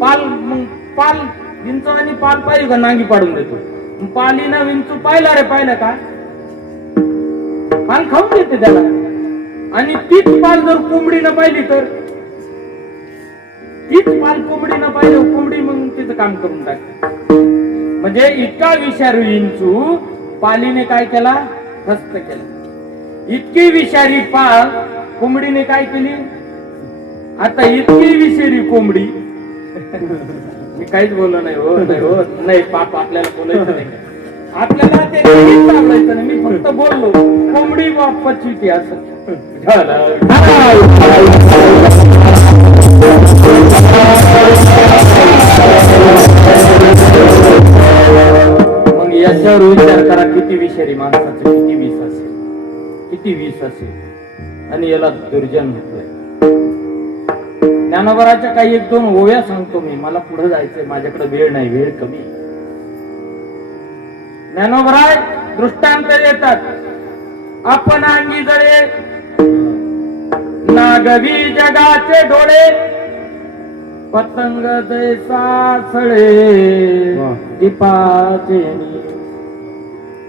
पाल मग पाल विंचू आणि पाल पाहिली का नांगी पाडून देतो. पालीना विंचू पाहिला रे, पाहिलं का? पाल खाऊन देते त्याला. आणि तीच पाल जर कोंबडीनं पाहिली तर, तीच पाल कोंबडीनं पाहिलं, कोंबडी मग तिचं काम करून टाकते. म्हणजे इतका विषारी विंचू पालीने काय केला? फस्त केला. इतकी विषारी पाल कोंबडीने काय केली? आता इतकी विषारी कोंबडी. मी काहीच बोललो नाही. हो नाही, हो नाही, पाप आपल्याला बोलायचं नाही, आपल्याला ते काहीच सांगायचं नाही. मी फक्त बोललो कोंबडी बाप्पाची ती असं. मग याच्यावर विचार करा, किती विषारी माणसाचं किती विष असेल, किती विष असेल. आणि याला दुर्जन म्हटलंय. ज्ञानोबराच्या काही एक दोन ओव्या सांगतो मी, मला पुढे जायचंय, माझ्याकडे वेळ नाही, वेळ कमी. ज्ञानोबराय दृष्टांत देतात. आपण अंगी जळे नागवी जगाचे डोळे, पतंग जैसा सळे दीपाचे.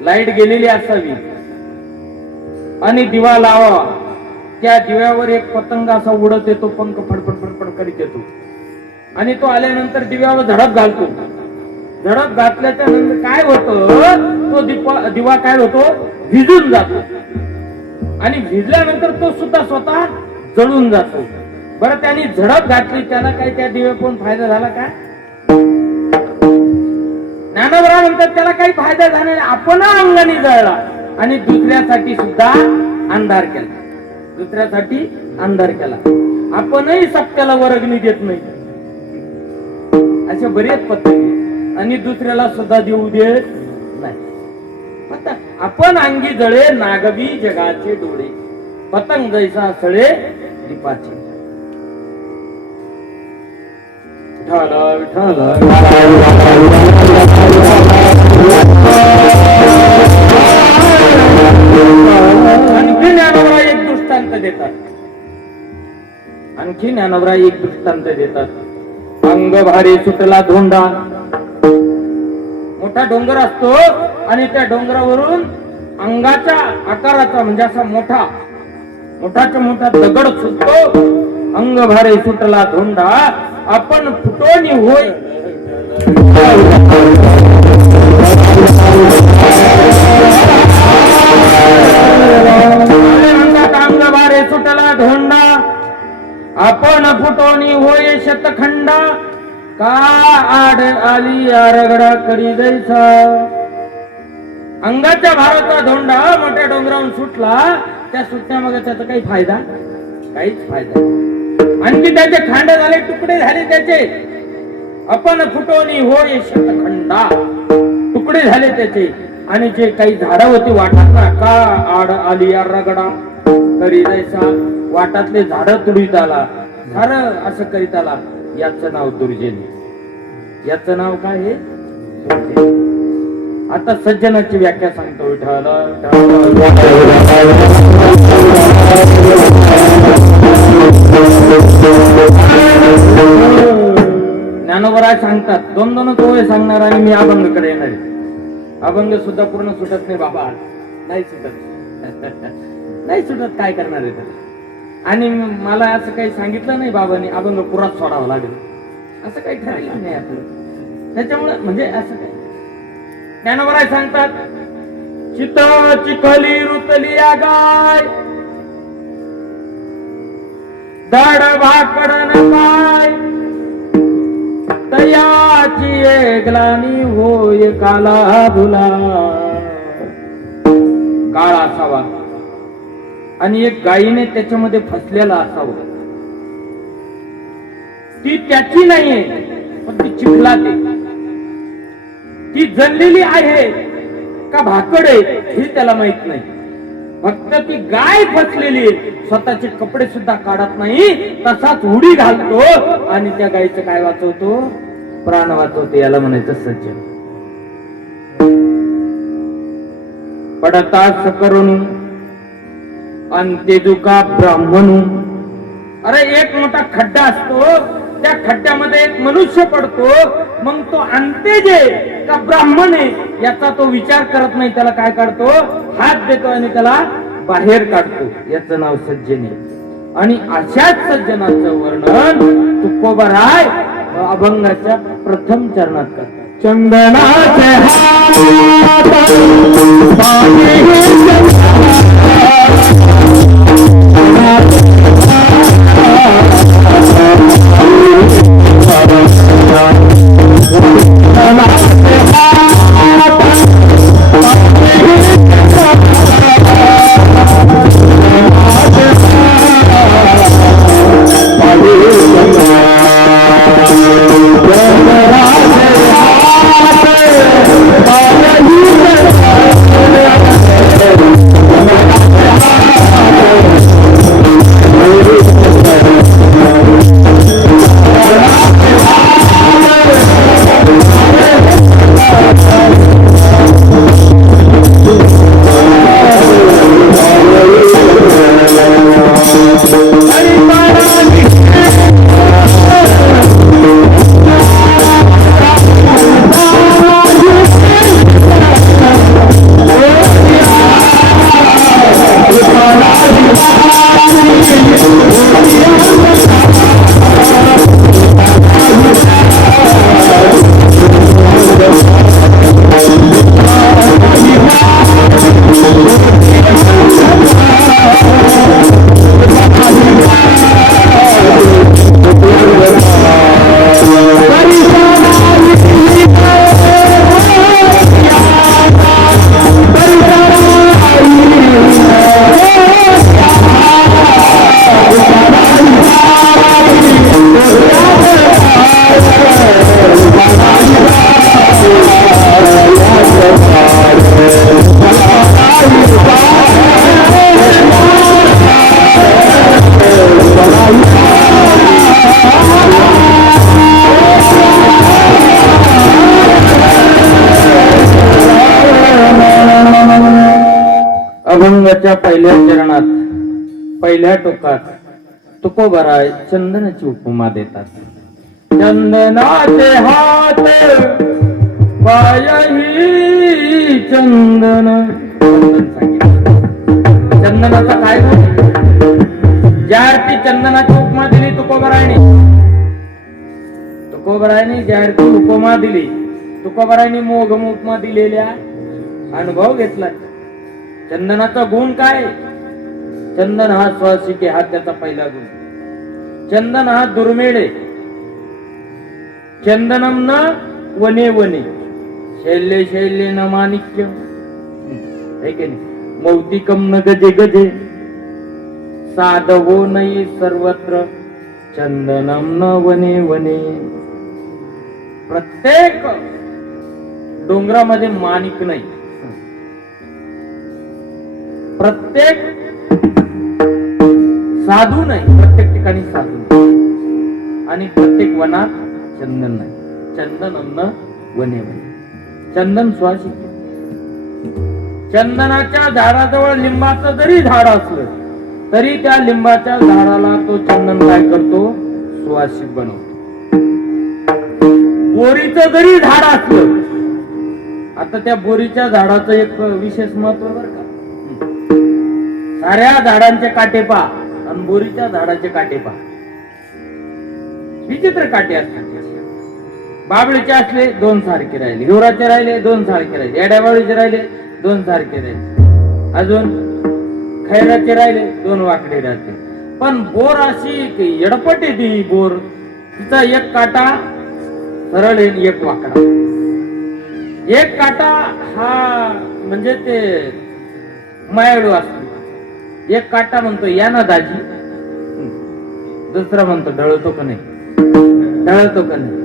लाईट गेलेली असावी आणि दिवा लावा, त्या दिव्यावर एक पतंग असा उडत येतो, पंख फडफड फडफड करीत येतो. आणि तो आल्यानंतर दिव्यावर झडप घालतो. झडप घातल्याच्या नंतर काय होतं? तो दिवा काय होतो? भिजून जातो. आणि भिजल्यानंतर तो सुद्धा स्वतः जळून जातो. बरं, त्यांनी झडप घातली, त्याला काय त्या दिव्यापासून फायदा झाला का? ज्ञानोबरानंतर त्याला काही फायदा झाला नाही. आपण अंगाने जळला आणि दुसऱ्यासाठी सुद्धा अंधार केला. दुसऱ्यासाठी अंधार केला. आपणही सत्याला वर्गणी देत नाही, असे बरेच पद्धती, आणि दुसऱ्याला सुद्धा देऊ देत नाही. आपण अंगी जळे नागवी जगाचे डोळे, पतंग जैसा सळे दीपाचे. आणखी ज्ञानोबराय एक दृष्टांत देतात. आणखी ज्ञानोबराय एक दृष्टांत देतात. अंग भारी सुटला धोंडा. मोठा डोंगर असतो आणि त्या डोंगरावरून अंगाच्या आकाराचा म्हणजे असा मोठाच्या मोठा दगड सुटतो. अंग भारे सुटला धोंडा, आपण फुटोनी होय. अंग शतखंडा, का आड आली या रगडा करी जायचा. अंगाच्या भाराचा धोंडा मोठ्या डोंगरावरून सुटला. त्या सुटण्यामागे त्याचा काही फायदा, काहीच फायदा. आणखी त्याचे खांड झाले, तुकडे झाले त्याचे. आपण फुटवणी होय शतखंडा, तुकडे झाले त्याचे. आणि जे काही झाडं होती वाटात, का आड आली या रगडा करी जायचा. वाटातले झाड तुडीत आला, सार असं करीत आला. याचं नाव दुर्जनी. याचं नाव काय आहे? आता सज्जनाची व्याख्या सांगतो. ज्ञानोबराय सांगतात, दोन दोनच ओळे सांगणार आणि मी अभंगकडे येणार आहे. अभंग सुद्धा पूर्ण सुटत नाही बाबा, नाही सुटत. नाही सुटत, काय करणार आहे त्याला. आणि मला असं काही सांगितलं नाही बाबांनी अभंग पुरात सोडावं लागेल, असं काही ठरलं नाही आपलं. त्याच्यामुळे म्हणजे असं काही ज्ञानोबराय सांगतात, चित चिखली रुतली गाय, दड भाकडन पाय, तयाची ग्लानी होय काला धुला. काळ असावा आणि एक गायीने त्याच्यामध्ये फसलेला असावं. ती त्याची नाहीये, पण ती चिखलात आहे. ती जळलेली आहे का भाकड आहे हे त्याला माहित नाही. फक्त ती गाय फसलेली, स्वतःचे कपडे सुद्धा काढत नाही, तसाच उडी घालतो आणि त्या गायीचं काय वाचवतो? प्राण वाचवतो. याला म्हणायचं सज्जन. पडताच करून अंत्यजुका ब्राह्मणू. अरे एक मोठा खड्डा असतो, त्या खड्ड्यामध्ये एक मनुष्य पडतो, मग तो अंत्यज आहे का ब्राह्मण आहे याचा तो विचार करत नाही. त्याला काय काढतो? हात देतो आणि त्याला बाहेर काढतो. याचं नाव सज्जन आहे. आणि अशाच सज्जनाचं वर्णन तुकोबाराय अभंगाच्या प्रथम चरणात करतात. चंदनाचे अभंगाच्या पहिल्या चरणात पहिल्या टोकात तुकोबाराय चंदनाची उपमा देतात. चंदनाचे हात पायही चंदन. चंदनाचा काय ज्या अर्थी चंदनाची उपमा दिली तुकोबारायने ज्या अर्थी उपमा दिली, तुकोबारायने मोघम उपमा दिलेल्या अनुभव घेतला. चंदनाचा गुण काय? चंदन हा स्वासिके, हा त्याचा पहिला गुण. चंदन हा दुर्मिळ आहे, चंदनम न वने वने शैल्ये शैल्ये न माणिक्य है की नाही. मौक्तिकम न गजे गजे साधवो नाही सर्वत्र चंदनम न वने वने. प्रत्येक डोंगरामध्ये माणिक नाही, प्रत्येक साधू नाही, प्रत्येक ठिकाणी साधू नाही, आणि प्रत्येक वनात चंदन नाही. चंदनम न वने वने. चंदन सुवासिक. चंदनाच्या झाडाजवळ लिंबाचं जरी झाड असलं तरी त्या लिंबाच्या झाडाला तो चंदन काय करतो, सुवासिक बनवतो. बोरीचं जरी झाड असलं, आता त्या बोरीच्या झाडाचं एक विशेष महत्व बरं का. साऱ्या झाडांचे काटे पहा आणि बोरीच्या झाडाचे काटे पहा, विचित्र काटे असतात. बाबळीचे असले दोन सारखे राहिले, हिवराचे राहिले दोन सारखे राहिले, येड्याबाळीचे राहिले दोन सारखे राहिले, अजून खैराचे राहिले दोन वाकडे राहते. पण बोर अशी येडपट आहे ती बोर, तिचा एक काटा सरळ आहे, एक वाकडा. एक काटा हा म्हणजे ते मायाळू असतो, एक काटा म्हणतो या ना दाजी, दुसरा म्हणतो ढळतो का नाही, ढळतो का नाही.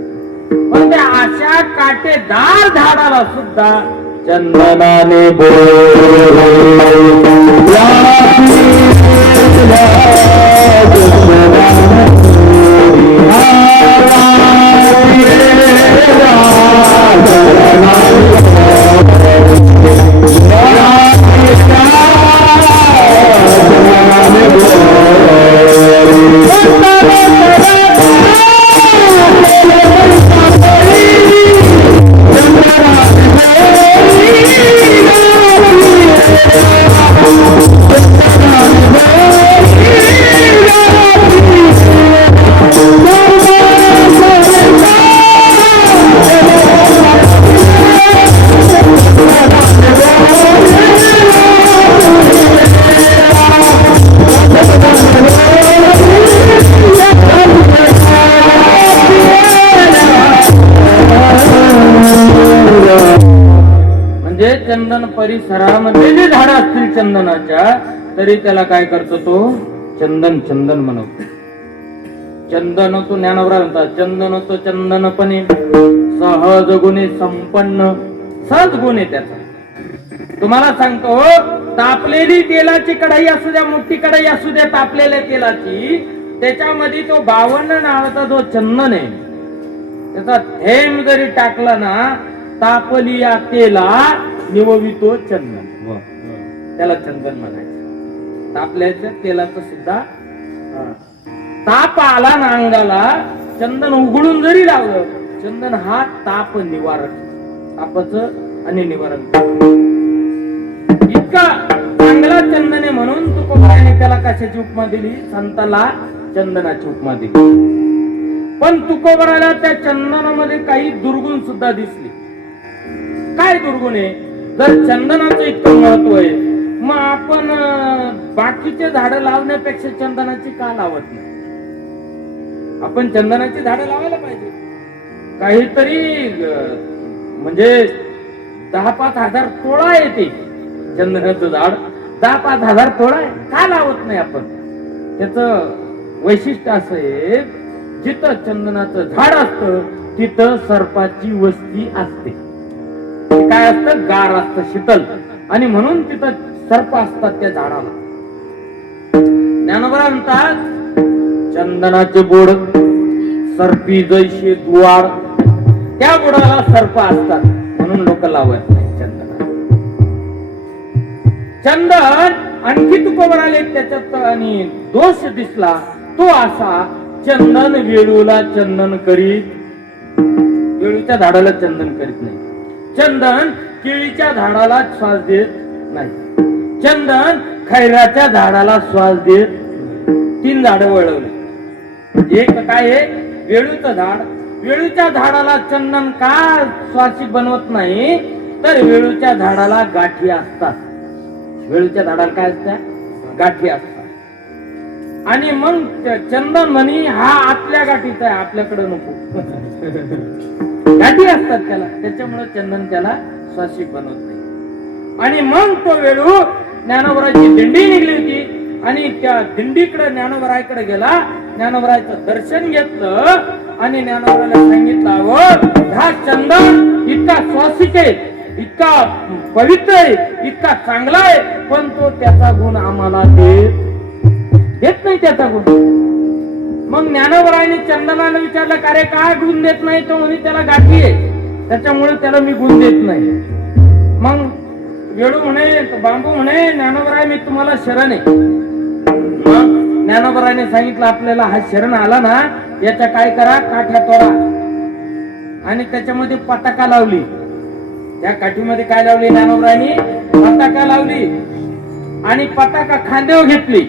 पण त्या अशा काटेदार झाडाला सुद्धा चंदनाने चंदन परिसरामध्ये जे झाड असतील चंदनाच्या, तरी त्याला काय करतो तो चंदन चंदन म्हणतो. चंदन तो ज्ञानवरा म्हणतात, चंदन तो चंदनपणे सहज गुणे संपन्न. सहज गुण आहे त्याचा. तुम्हाला सांगतो, तापलेली तेलाची कढई असू द्या, मोठी कढई असू द्या तापलेल्या तेलाची, त्याच्यामध्ये तो 52 नावाचा जो चंदन आहे त्याचा थेंब जरी टाकला ना, तापली या तेला निववितो चंदन, त्याला चंदन म्हणायचं. तापल्याच्या तेलाचं सुद्धा ताप आला ना अंगाला, चंदन उघडून जरी लावलं, चंदन हा ताप निवारक, तापाचं आणि निवारण. इतका चांगला चंदन आहे म्हणून तुकोबाराने त्याला कशाची उपमा दिली, संताला चंदनाची उपमा दिली. पण तुकोबाराला त्या चंदनामध्ये काही दुर्गुण सुद्धा दिसले. काय दुर्गुण आहे? जर चंदनाचं इतकं महत्व आहे, मग आपण बाकीचे झाडं लावण्यापेक्षा चंदनाची का लावत नाही? आपण चंदनाची झाडं लावायला पाहिजे. काहीतरी म्हणजे 10-5 हजार तोळा येते चंदनाचं झाड, 10-5 हजार तोळा आहे, का लावत नाही आपण? त्याच वैशिष्ट्य असं आहे, जिथं चंदनाचं झाड असतं तिथं सर्पाची वस्ती असते. काय असतं? गार असतं, शीतल, आणि म्हणून तिथं सर्प असतात त्या झाडाला. ज्ञानोबा म्हणतात, चंदनाचे बोड सर्पी जैसे द्वार, त्या बोडाला सर्प असतात म्हणून लोक लावत नाही चंदन. चंदन आणखी तुकोबराले त्याच्यात आणि दोष दिसला तो असा, चंदन वेळूला चंदन करीत, वेळूच्या झाडाला चंदन करीत नाही. चंदन केळीच्या झाडाला श्वास देत नाही. चंदन खैराच्या झाडाला श्वास देत. 3 झाडं वळवली. एक काय आहे? वेळूचं झाड. वेळूच्या झाडाला चंदन का श्वासिक बनवत नाही? तर वेळूच्या झाडाला गाठी असतात. वेळूच्या झाडाला काय असतात? गाठी असतात. आणि मग चंदन म्हणी हा आतल्या गाठीचा आहे, आपल्याकडे नको. गाठी असतात त्याला, त्याच्यामुळे चंदन त्याला स्वासिक बनवत नाही. आणि मग तो वेळू ज्ञानोबराची दिंडी निघली होती आणि त्या दिंडीकडे ज्ञानोबरायकडे गेला. ज्ञानोबरायचं दर्शन घेतलं आणि ज्ञानोबराला सांगितलं, हा चंदन इतका स्वासिक आहे, इतका पवित्र आहे, इतका चांगला आहे, पण तो त्याचा गुण आम्हाला देत नाही त्याचा गुण. मग ज्ञानोबरायने चंदनाला विचारलं, का रे काय गुण देत नाही? तो म्हणे त्याला गाठी आहे, त्याच्यामुळे त्याला मी गुण देत नाही. मग वेळू म्हणे, बांबू म्हणे, ज्ञानोबराय मी तुम्हाला शरण आहे. मग ज्ञानोबरायने सांगितलं, आपल्याला हा शरण आला ना, याच्या काय करा, काठ्या तोडा आणि त्याच्यामध्ये पताका लावली. त्या काठीमध्ये काय लावली ज्ञानोबरायनी? पताका लावली आणि पताका खांद्यावर घेतली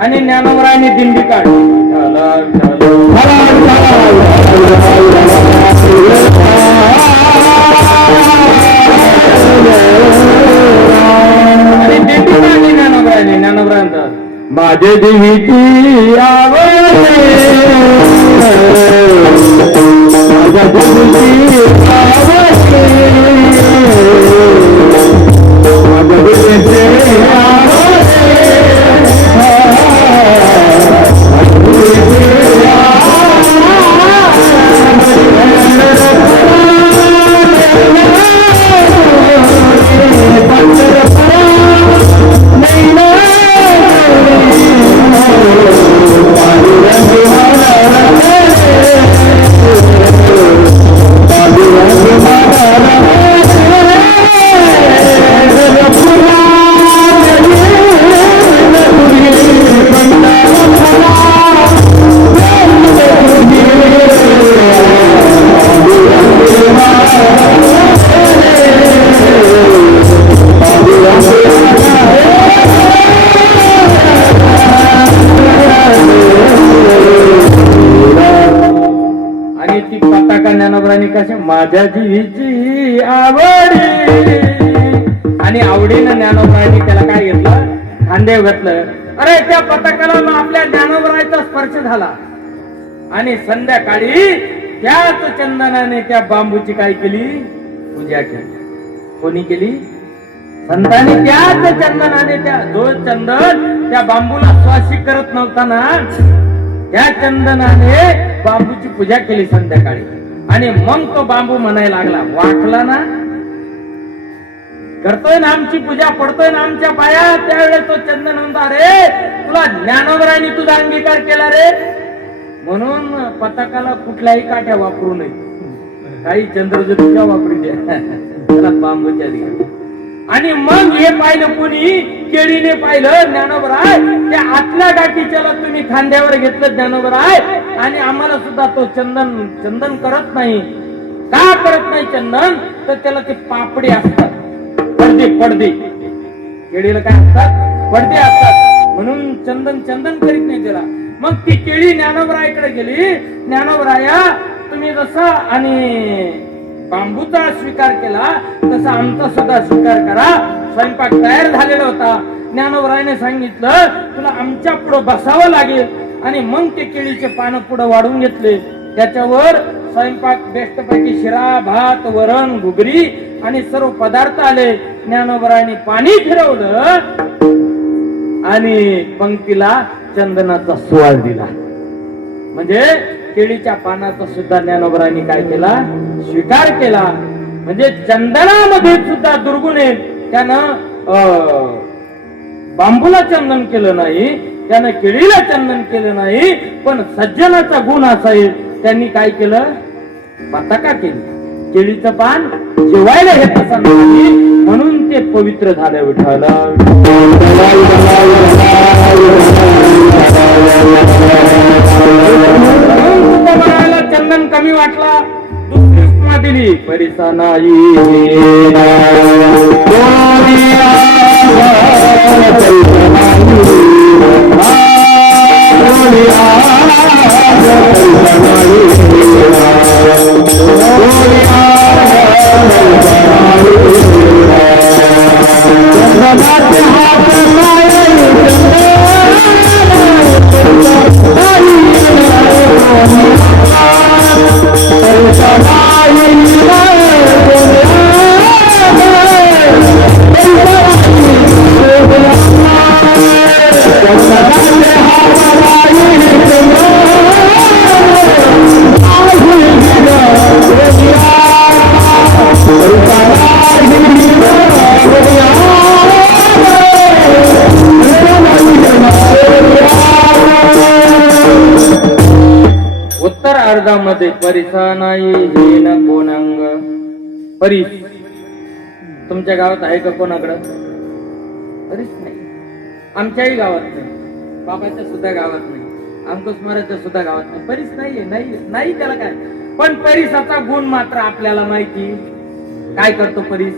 आणि ज्ञानोबरायने दिंडी काढली. आणि दिंडी काढली ज्ञानोबरायने. ज्ञानोबरायांचा माझे देवीची आवड, माझ्या देवीची आवड, माझ्या देवीची आवड, माझ्या जीवीची आवडी. आणि आवडीनं ज्ञानोबरायनी त्याला काय घेतलं? खांद्यावर घेतलं. अरे त्या पताकाला आपल्या ज्ञानोबरायचा स्पर्श झाला आणि संध्याकाळी त्याच चंदनाने त्या बांबूची काय केली? पूजा केली. कोणी केली? संतांनी. त्याच चंदनाने, त्या जो चंदन त्या बांबूला स्वासिक करत नव्हता ना, त्या चंदनाने बांबूची पूजा केली संध्याकाळी. आणि मग तो बांबू म्हणायला लागला, वाटला ना, करतोय ना आमची पूजा, पडतोय ना आमच्या पाया. त्यावेळेस तो चंदन म्हणता, रे तुला ज्ञानोबरायने तुझा अंगीकार केला रे, म्हणून पताकाला कुठल्याही काठ्या वापरू नये, काही चंद्रज्योतीच्या वापरू द्या, त्याला बांबूच्या दिल्या. आणि मग हे पाहिलं कोणी? केळीने पाहिलं. ज्ञानोबराय त्या आतल्या गाठीच्याला तुम्ही खांद्यावर घेतलं ज्ञानोबराय, आणि आम्हाला सुद्धा तो चंदन करत नाही. का करत नाही चंदन? तर त्याला ते पापडे असतात, पडदे. केळीला काय असतात? पडदे असतात, म्हणून चंदन करीत नाही त्याला. मग ती केळी ज्ञानोबरायकडे गेली. ज्ञानोबराया, तुम्ही जसा आणि बांबूचा स्वीकार केला तसा आमचा सुद्धा स्वीकार करा. स्वयंपाक तयार झालेला होता. ज्ञानोबरायने सांगितलं, तुला आमच्या पुढं बसावं लागेल. आणि मग ते केळीचे पानं पुढे वाढून घेतले. त्याच्यावर स्वयंपाक बेस्टपैकी शिरा, भात, वरण, घुगरी आणि सर्व पदार्थ आले. ज्ञानोबरायने पाणी फिरवलं आणि पंक्तीला चंदनाचा सुवास दिला. म्हणजे केळीच्या पानाचा सुद्धा ज्ञानोबरायने काय केला? स्वीकार केला. म्हणजे चंदनामध्ये सुद्धा दुर्गुण आहे. त्यानं बांबूला चंदन केलं नाही, त्यानं केळीला चंदन केलं नाही, पण सज्जनाचा गुण असा आहे, त्यांनी काय केलं? पताका केली. केळीचं पान जेवायला घेत असा नाही, म्हणून ते पवित्र झालं. विठ्ठल चंदन कमी वाटला, दुसरी दिली परिसा नाही. अर्धामध्ये परिसा नाही हेन कोणांग. परीस तुमच्या गावात आहे का कोणाकडं? परीस नाही. आमच्याही गावात नाही, बाबाच्या सुद्धा गावात नाही, अंकुशमाराच्या सुद्धा गावात नाही. परीस नाहीये, नाही नाही त्याला काय. पण परीसाचा गुण मात्र आपल्याला माहिती. काय करतो परीस?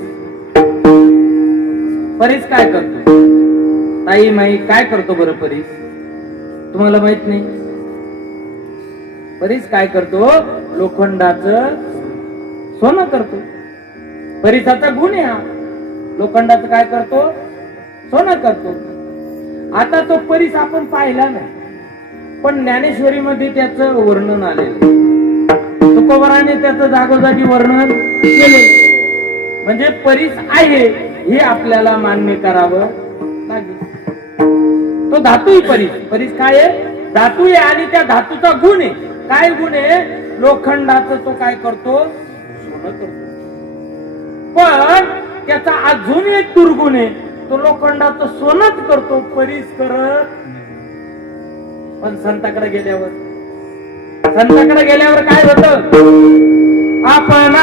परीस काय करतो? ताई माई काय करतो बरं परीस? तुम्हाला माहित नाही? परीस काय करतो? लोखंडाचं सोनं करतो. परीसाचा गुण आहे हा. लोखंडाचं काय करतो? सोनं करतो. आता तो परीस आपण पाहिला नाही, पण ज्ञानेश्वरी मध्ये त्याचं वर्णन आलेलं. तुकोबाराने त्याचं जागोजागी वर्णन केले. म्हणजे परीस आहे हे आपल्याला मान्य करावं लागेल. तो धातू परीस. परीस काय आहे? धातू आहे. आणि त्या धातूचा गुण आहे. काय गुण आहे? लोखंडाचं तो काय करतो? सोनं करतो. पण त्याचा अजून एक दुर्गुण आहे. तो लोखंडाचं सोनच करतो, परीस करत. पण संताकडे गेल्यावर काय होतं? आपण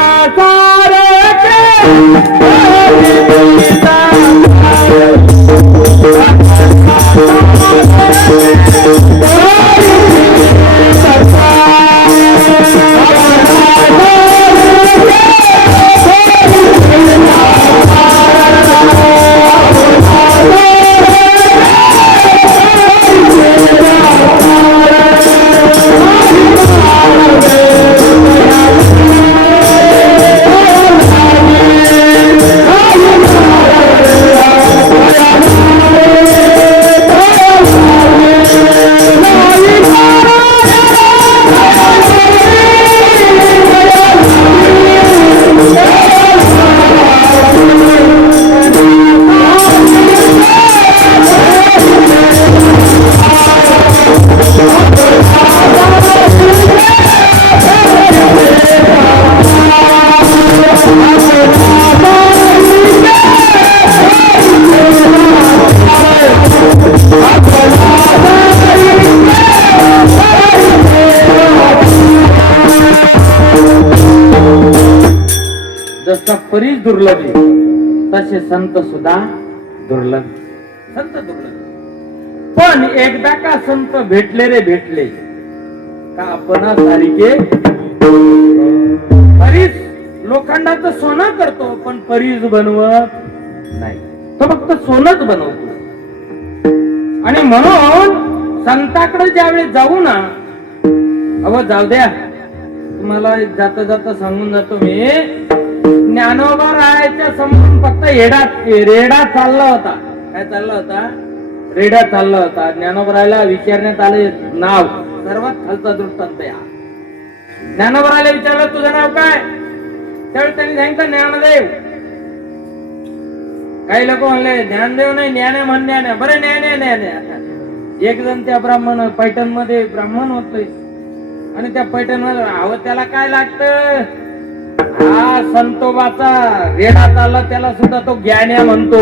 जसा परीस दुर्लभ तसे संत सुद्धा दुर्लभ. संत दुर्लभ. पण एकदा का संत भेटले रे भेटले का आपण सारिके. परीस लोखंडाचं सोनं करतो, पण परीस बनवत नाही. तो फक्त सोनच बनवतो. आणि म्हणून संताकडे ज्यावेळी जाऊ ना, अव जाऊ द्या, तुम्हाला जाता जाता सांगून जातो मी. ज्ञानोबा राहायच्या समोरून फक्त रेडा चालला होता. काय चालला होता? रेडा चालला होता. ज्ञानोबा राहायला विचारण्यात आले नाव. सर्वात खालचा दृष्टांत या. ज्ञानोबा राहायला विचारलं तुझं नाव काय? त्यावेळी त्यांनी सांगितलं ज्ञानदेव. काही लोक म्हणले ज्ञानदेव नाही, ज्ञाने म्हण ज्ञाने. बरं ज्ञाने. एक जण त्या ब्राह्मण पैठण मध्ये ब्राह्मण होतोय आणि त्या पैठण मध्ये हवं त्याला काय लागतं? हा संतोबाचा रेडा चालला, त्याला सुद्धा तो ज्ञान्या म्हणतो.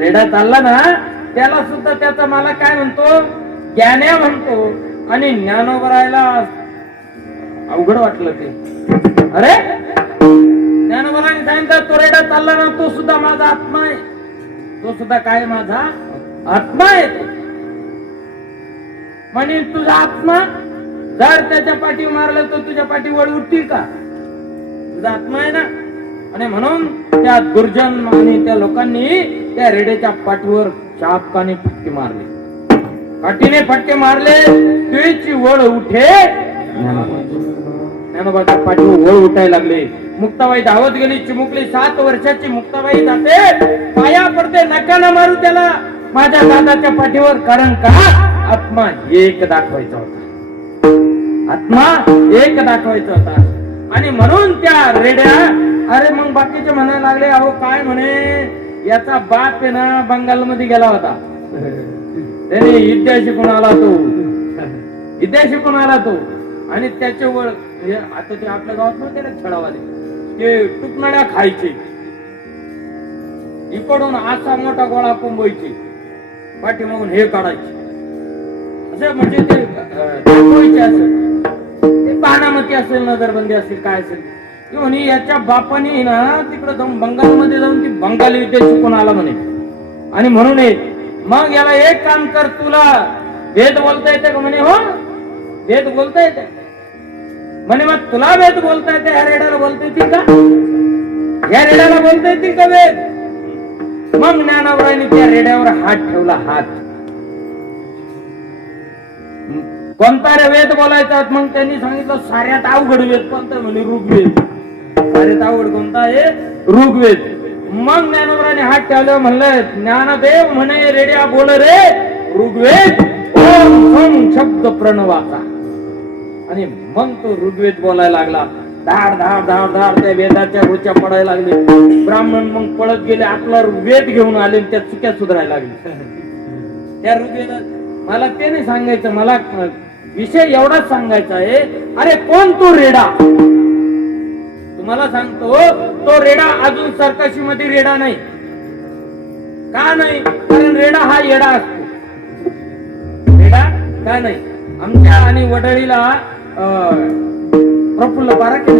रेडा चालला ना, त्याला सुद्धा त्याचा मला काय म्हणतो? ज्ञान्या म्हणतो. आणि ज्ञानोबरायला अवघड वाटलं ते. अरे ज्ञानोबराने सांगितलं तो रेडा चालला ना, तो सुद्धा माझा आत्मा आहे. तो सुद्धा काय माझा आत्मा आहे. म्हणे तुझा आत्मा जर त्याच्या पाठी मारलं तर तुझ्या पाठी वळ उठतील का? तुझा आत्मा आहे ना. आणि म्हणून त्या दुर्जन आणि त्या लोकांनी त्या रेड्याच्या पाठीवर चापकाने फटके मारले. काठीने फटके मारले. तुझी वळ उठे. ज्ञानोबाच्या पाठीवर वळ उठायला लागले. मुक्ताबाई धावत गेली. चिमुकली 7 वर्षाची मुक्ताबाई जाते, पाया पडते, नका ना मारू त्याला माझ्या दादाच्या पाठीवर. कारण का? आत्मा एक दाखवायचा होता. आत्मा एक दाखवायचा होता. आणि म्हणून त्या रेड्या, अरे मग बाकीचे म्हणायला लागले, अहो काय म्हणे, याचा बाप आहे ना बंगाल मध्ये गेला होता, त्याने विद्या शिकून आला तो, विद्या शिकून आला तो. आणि त्याचे वळ आता ते आपल्या गावात नव्हते ना छडावाले, ते टुकणाड्या खायचे. इकडून असा मोठा गोळा कुंबवायचे, पाठीमागून हे काढायचे. असं म्हणजे ते दाखवायची असेल, ते बाणामती असेल, नजरबंदी असेल, काय असेल, ती म्हणे याच्या बापाने ना तिकडे जाऊन बंगालमध्ये जाऊन ती बंगाली विद्या शिकून आला म्हणे, आणि म्हणून मग याला एक काम कर, तुला वेद बोलता येते का म्हणे. हो वेद बोलता येते म्हणे. मग तुला वेद बोलता येते, ह्या रेड्याला बोलता येतील का, ह्या रेड्याला बोलता येतील का वेद. मग ज्ञानावरांनी त्या रेड्यावर हात ठेवला. हात कोणता रे वेद बोलायचा. मग त्यांनी सांगितलं साऱ्यात अवघड वेद कोणता, म्हणे ऋग्वेद. साऱ्यात अवघड कोणता आहे, ऋग्वेद. मग ज्ञानोबराने हात ठेवलं, म्हणलं ज्ञानदेव म्हणे रेड्या बोल रे ऋग्वेद ओम सम शब्द प्रणवाचा. आणि मग तो ऋग्वेद बोलायला लागला. धाड धाड धाड धाड त्या वेदाच्या रोच्या पडायला लागले. ब्राह्मण मग पळत गेले, आपला वेद घेऊन आले, त्या चुक्या सुधारायला लागल्या त्या ऋग्वेदात. मला ते नाही सांगायचं, मला विषय एवढाच सांगायचा आहे. अरे कोण तो रेडा, तुम्हाला सांगतो तो रेडा अजून सरकशी मध्ये रेडा नाही. का नाही, कारण रेडा हा येडा असतो. रेडा का नाही. आमच्या आणि वडळीला प्रफुल्ल पाराखे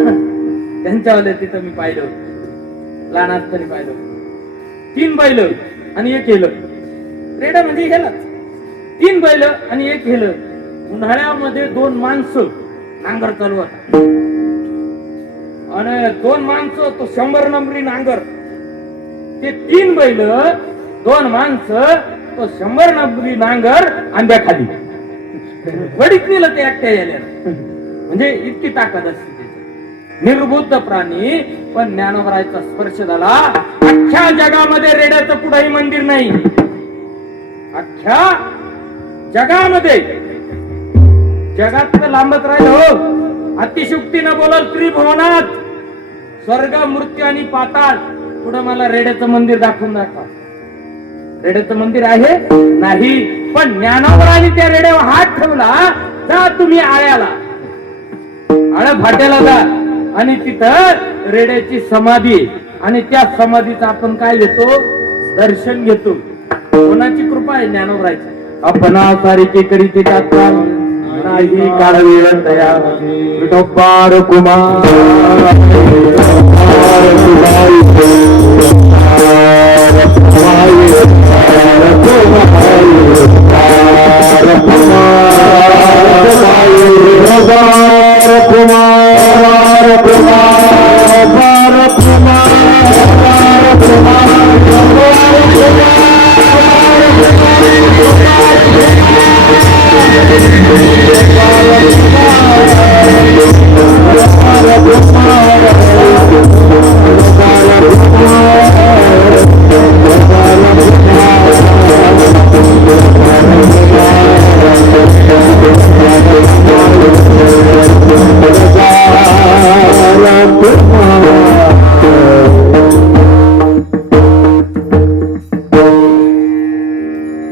त्यांच्यावाले तिथं मी पाहिलं, लहान असताना पाहिलं. 3 बैल आणि 1 हेल. रेडा म्हणजे हेला 3 बैल आणि 1 हेल. उन्हाळ्यामध्ये 2 माणसं नांगर चालवत, आणि 2 माणसं तो 100 नंबरी नांगर. ते 3 बैल 2 माणसं तो 100 नंबरी नांगर आंब्याखाली वडीत नेलं ते एकट्या यायला. म्हणजे इतकी ताकद असते त्याची. निर्बुद्ध प्राणी, पण ज्ञानोबरायचा स्पर्श झाला. अख्ख्या जगामध्ये रेड्याचं कुठंही मंदिर नाही. अख्ख्या जगामध्ये, जगात तर लांबत राहिलं हो. अतिशुक्तीनं बोलल त्रिभुवनात स्वर्ग मृत्यू आणि पाताळ, पुढं मला रेड्याचं मंदिर दाखवून दाखवा. रेड्याचं मंदिर आहे नाही. पण ज्ञानोबराने त्या रेड्यावर हात ठेवला. जा तुम्ही आळ्याला, आळ फाट्याला जा, आणि तिथं रेड्याची समाधी, आणि त्या समाधीचं आपण काय घेतो, दर्शन घेतो. कोणाची कृपा आहे, ज्ञानोबरायची. अपना सारी करीती टाका नाही काढवेळ दया विठोबार कुमार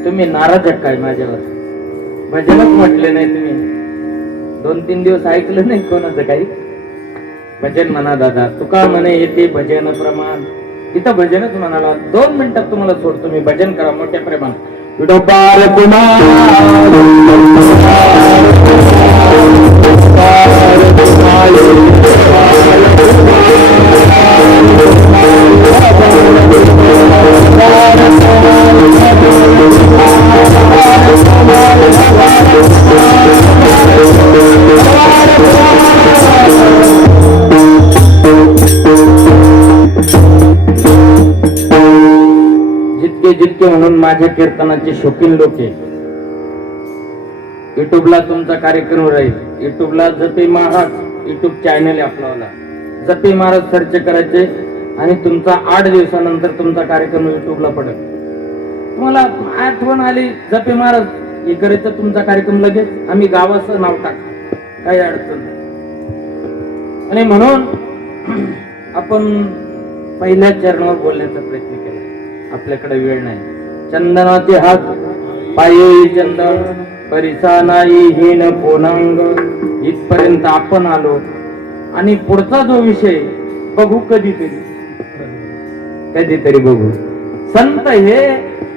तुम्ही नाराज काय माझ्यावर? भजनच म्हटले नाही तुम्ही. 2-3 दिवस ऐकलं नाही कोणाचं काही. भजन म्हणा दादा, तुका म्हणे येते भजन प्रमाण. इथं भजनच म्हणाला. 2 मिनिटात तुम्हाला सोडतो मी. भजन करा मोठ्या प्रमाणात. विठोबार कुमार जितके म्हणून माझ्या कीर्तनाचे शौकीन लोक आहे. युट्यूबला तुमचा कार्यक्रम राहील. युट्यूबला जपे महाराज युट्यूब चॅनल आहे आपल्याला. जपे महाराज सर्च करायचे, आणि तुमचा 8 दिवसानंतर तुमचा कार्यक्रम युट्यूबला पडेल. तुम्हाला आठवण आली जपे महाराज हे करायचं, तुमचा कार्यक्रम लगेच आम्ही गावाचं नाव टाक, काही अडचण नाही. आणि म्हणून आपण पहिल्या चरणावर बोलण्याचा प्रयत्न केला. आपल्याकडे वेळ नाही. चंदनाचे हात पाये चंदन परिसा नाही हीन पोनांग, इथपर्यंत आपण आलो. आणि पुढचा जो विषय बघू कधीतरी, कधीतरी बघू. संत हे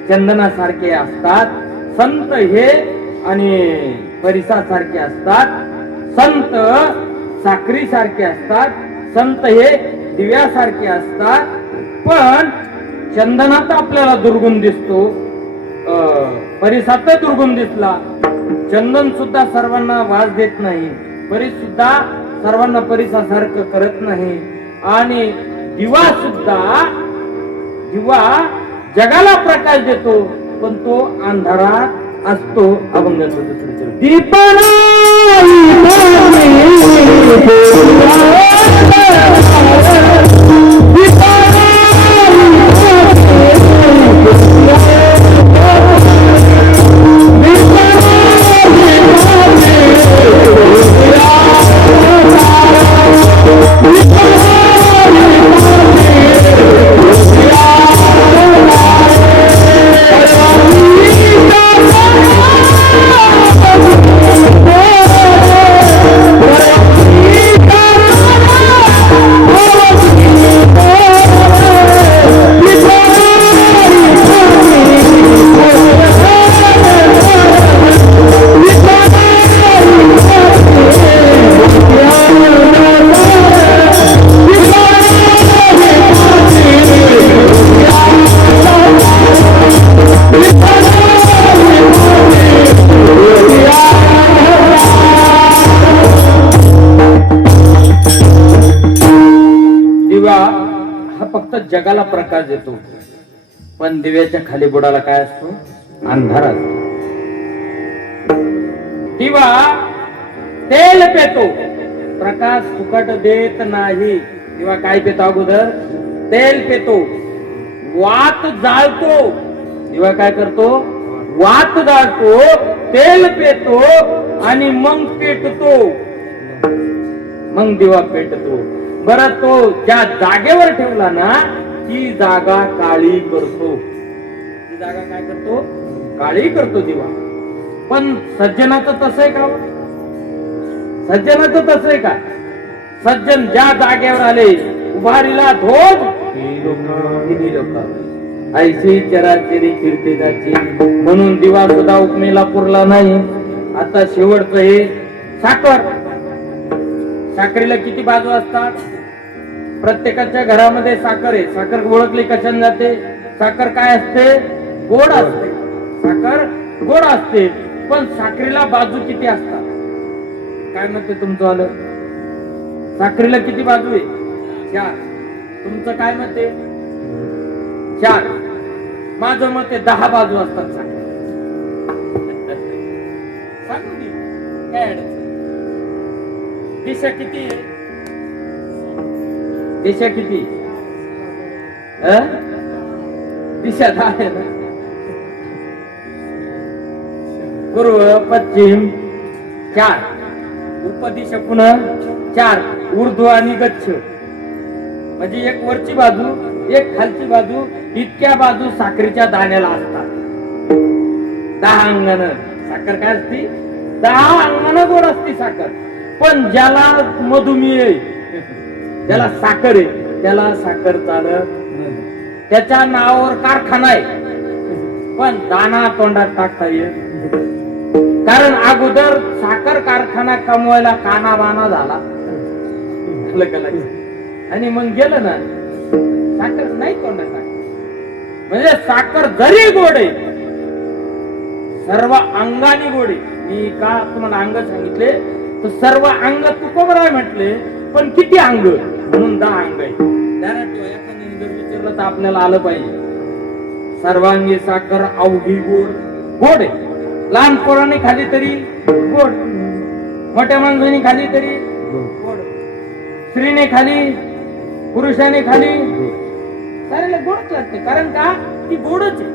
चंदनासारखे असतात. संत हे आणि परिसासारखे असतात, संत साखरीसारखे असतात, संत हे दिव्यासारखे असतात. पण चंदनात आपल्याला दुर्गुण दिसतो, परिसात दुर्गुण दिसला. चंदन सुद्धा सर्वांना वास देत नाही, परिस सुद्धा सर्वांना परिसासारखं करत नाही. आणि दिवा सुद्धा, दिवा जगाला प्रकाश देतो, पण तो अंधारात असतो. अभंगाचं दुसरं चरण. दीपना जगाला प्रकाश देतो, पण दिव्याच्या खाली बुडाला काय असतो? अंधार असतो. दिवा तेल पेतो, प्रकाश फुकट देत नाही. दिवा काय पेतो? अगोदर तेल पेतो, वात जाळतो. दिवा काय करतो? वात जाळतो, तेल पेतो आणि मग पेटतो, मग दिवा पेटतो. बरं, तो ज्या जागेवर ठेवला ना, ती जागा काळी करतो. ती जागा काय करतो? काळी करतो दिवा. पण सज्जनाचं तसं आहे का? सज्जनाचं तसं आहे का? सज्जन ज्या जागेवर आले, उभारीला धोज ऐशी चराचरी कीर्तिकाची. म्हणून दिवा सुद्धा उपमेला पुरला नाही. आता शेवटचं हे साखर. साखरेला किती बाजू असतात? प्रत्येकाच्या घरामध्ये साखर आहे. साखर ओळखली कशाने जाते? साखर काय असते? गोड असते. साखर गोड असते. पण साखरेला बाजू किती असतात? काय मत आहे तुमचं? आलं साखरेला किती बाजू आहे? 4. तुमचं काय मत आहे? 4. माझं मत आहे 10 बाजू असतात साखर. सांगू दे काय अडचण? दिशा किती आहे? दिशा किती? दिशा 10 आहे ना. पूर्व पश्चिम 4, उपदिशा पुन्हा 4, ऊर्ध्व आणि गच्छ. म्हणजे एक वरची बाजू, एक खालची बाजू, इतक्या बाजू साखरेच्या दाण्याला असतात. 10 अंगानं साखर काय असती? 10 अंगानं गोड असती साखर. पण ज्याला मधुमेह आहे, ज्याला साखर आहे, त्याला साखर चालत नाही. त्याच्या नावावर कारखाना आहे, पण दाना तोंडात टाकता येत. कारण अगोदर साखर कारखाना कमवायला काना बाना झाला आणि मग गेलं ना, साखर नाही तोंडात टाक. म्हणजे साखर जरी गोड आहे, सर्व अंगाने गोड आहे. मी का तुम्हाला अंग सांगितले तर सर्व अंग तुकोबराय म्हटले, पण किती अंग? म्हणून 10 अंग आहे. एखाद्याने जर विचारलं तर आपल्याला आलं पाहिजे. सर्वांगी साखर अवघी गोड. गोड आहे. लहान पोराने खाली तरी गोड, मोठ्या माणसाने खाली तरी गोड, स्त्रीने खाली, पुरुषाने खाली, साऱ्याला गोडच लागते. कारण का? ती गोडच आहे.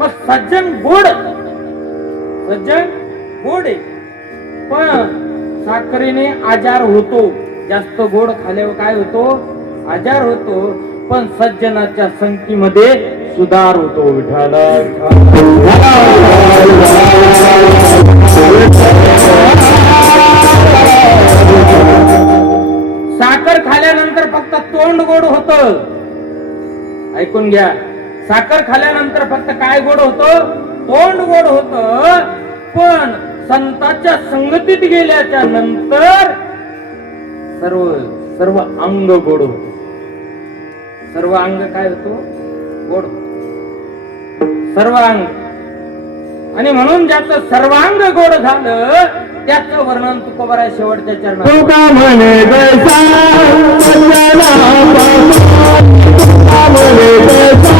मग सज्जन गोड, सज्जन गोड आहे. पण साखरेने आजार होतो. जास्त गोड खाल्यावर काय होतो? आजार होतो. पण सज्जनाच्या संगतीमध्ये सुधार होतो. विठाला साखर खाल्यानंतर फक्त तोंड गोड होत. ऐकून घ्या, साखर खाल्यानंतर फक्त काय गोड होत? तोंड गोड होत. पण संतांच्या संगतीत गेल्याच्या नंतर सर्व सर्व अंग गोड होते. सर्व अंग काय होतो? गोड. सर्व अंग. आणि म्हणून ज्याचं सर्वांग गोड झालं त्याचं वर्णन तुकोबाराय शेवटच्या चरणात. तुका म्हणे जैसा तुका म्हणे जैसा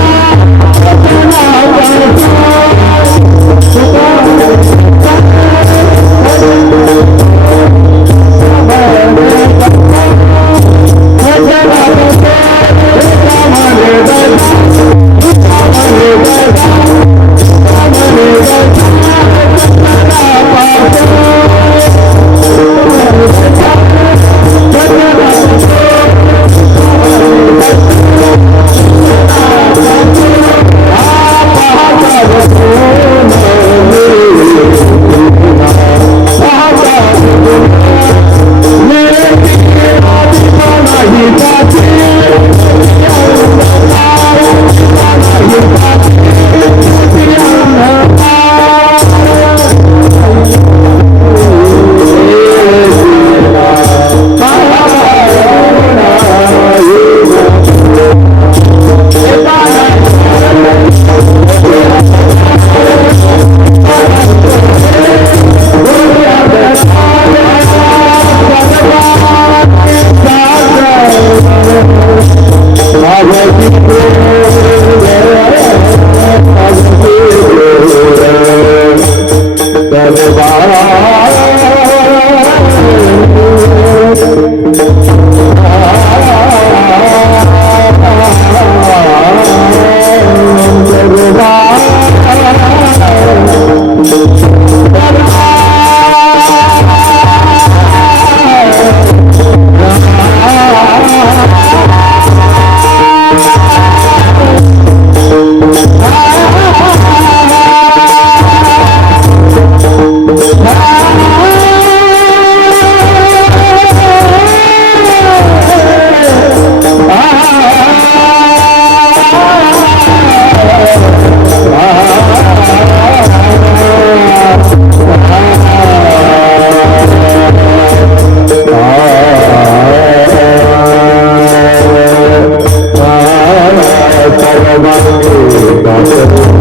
Bye.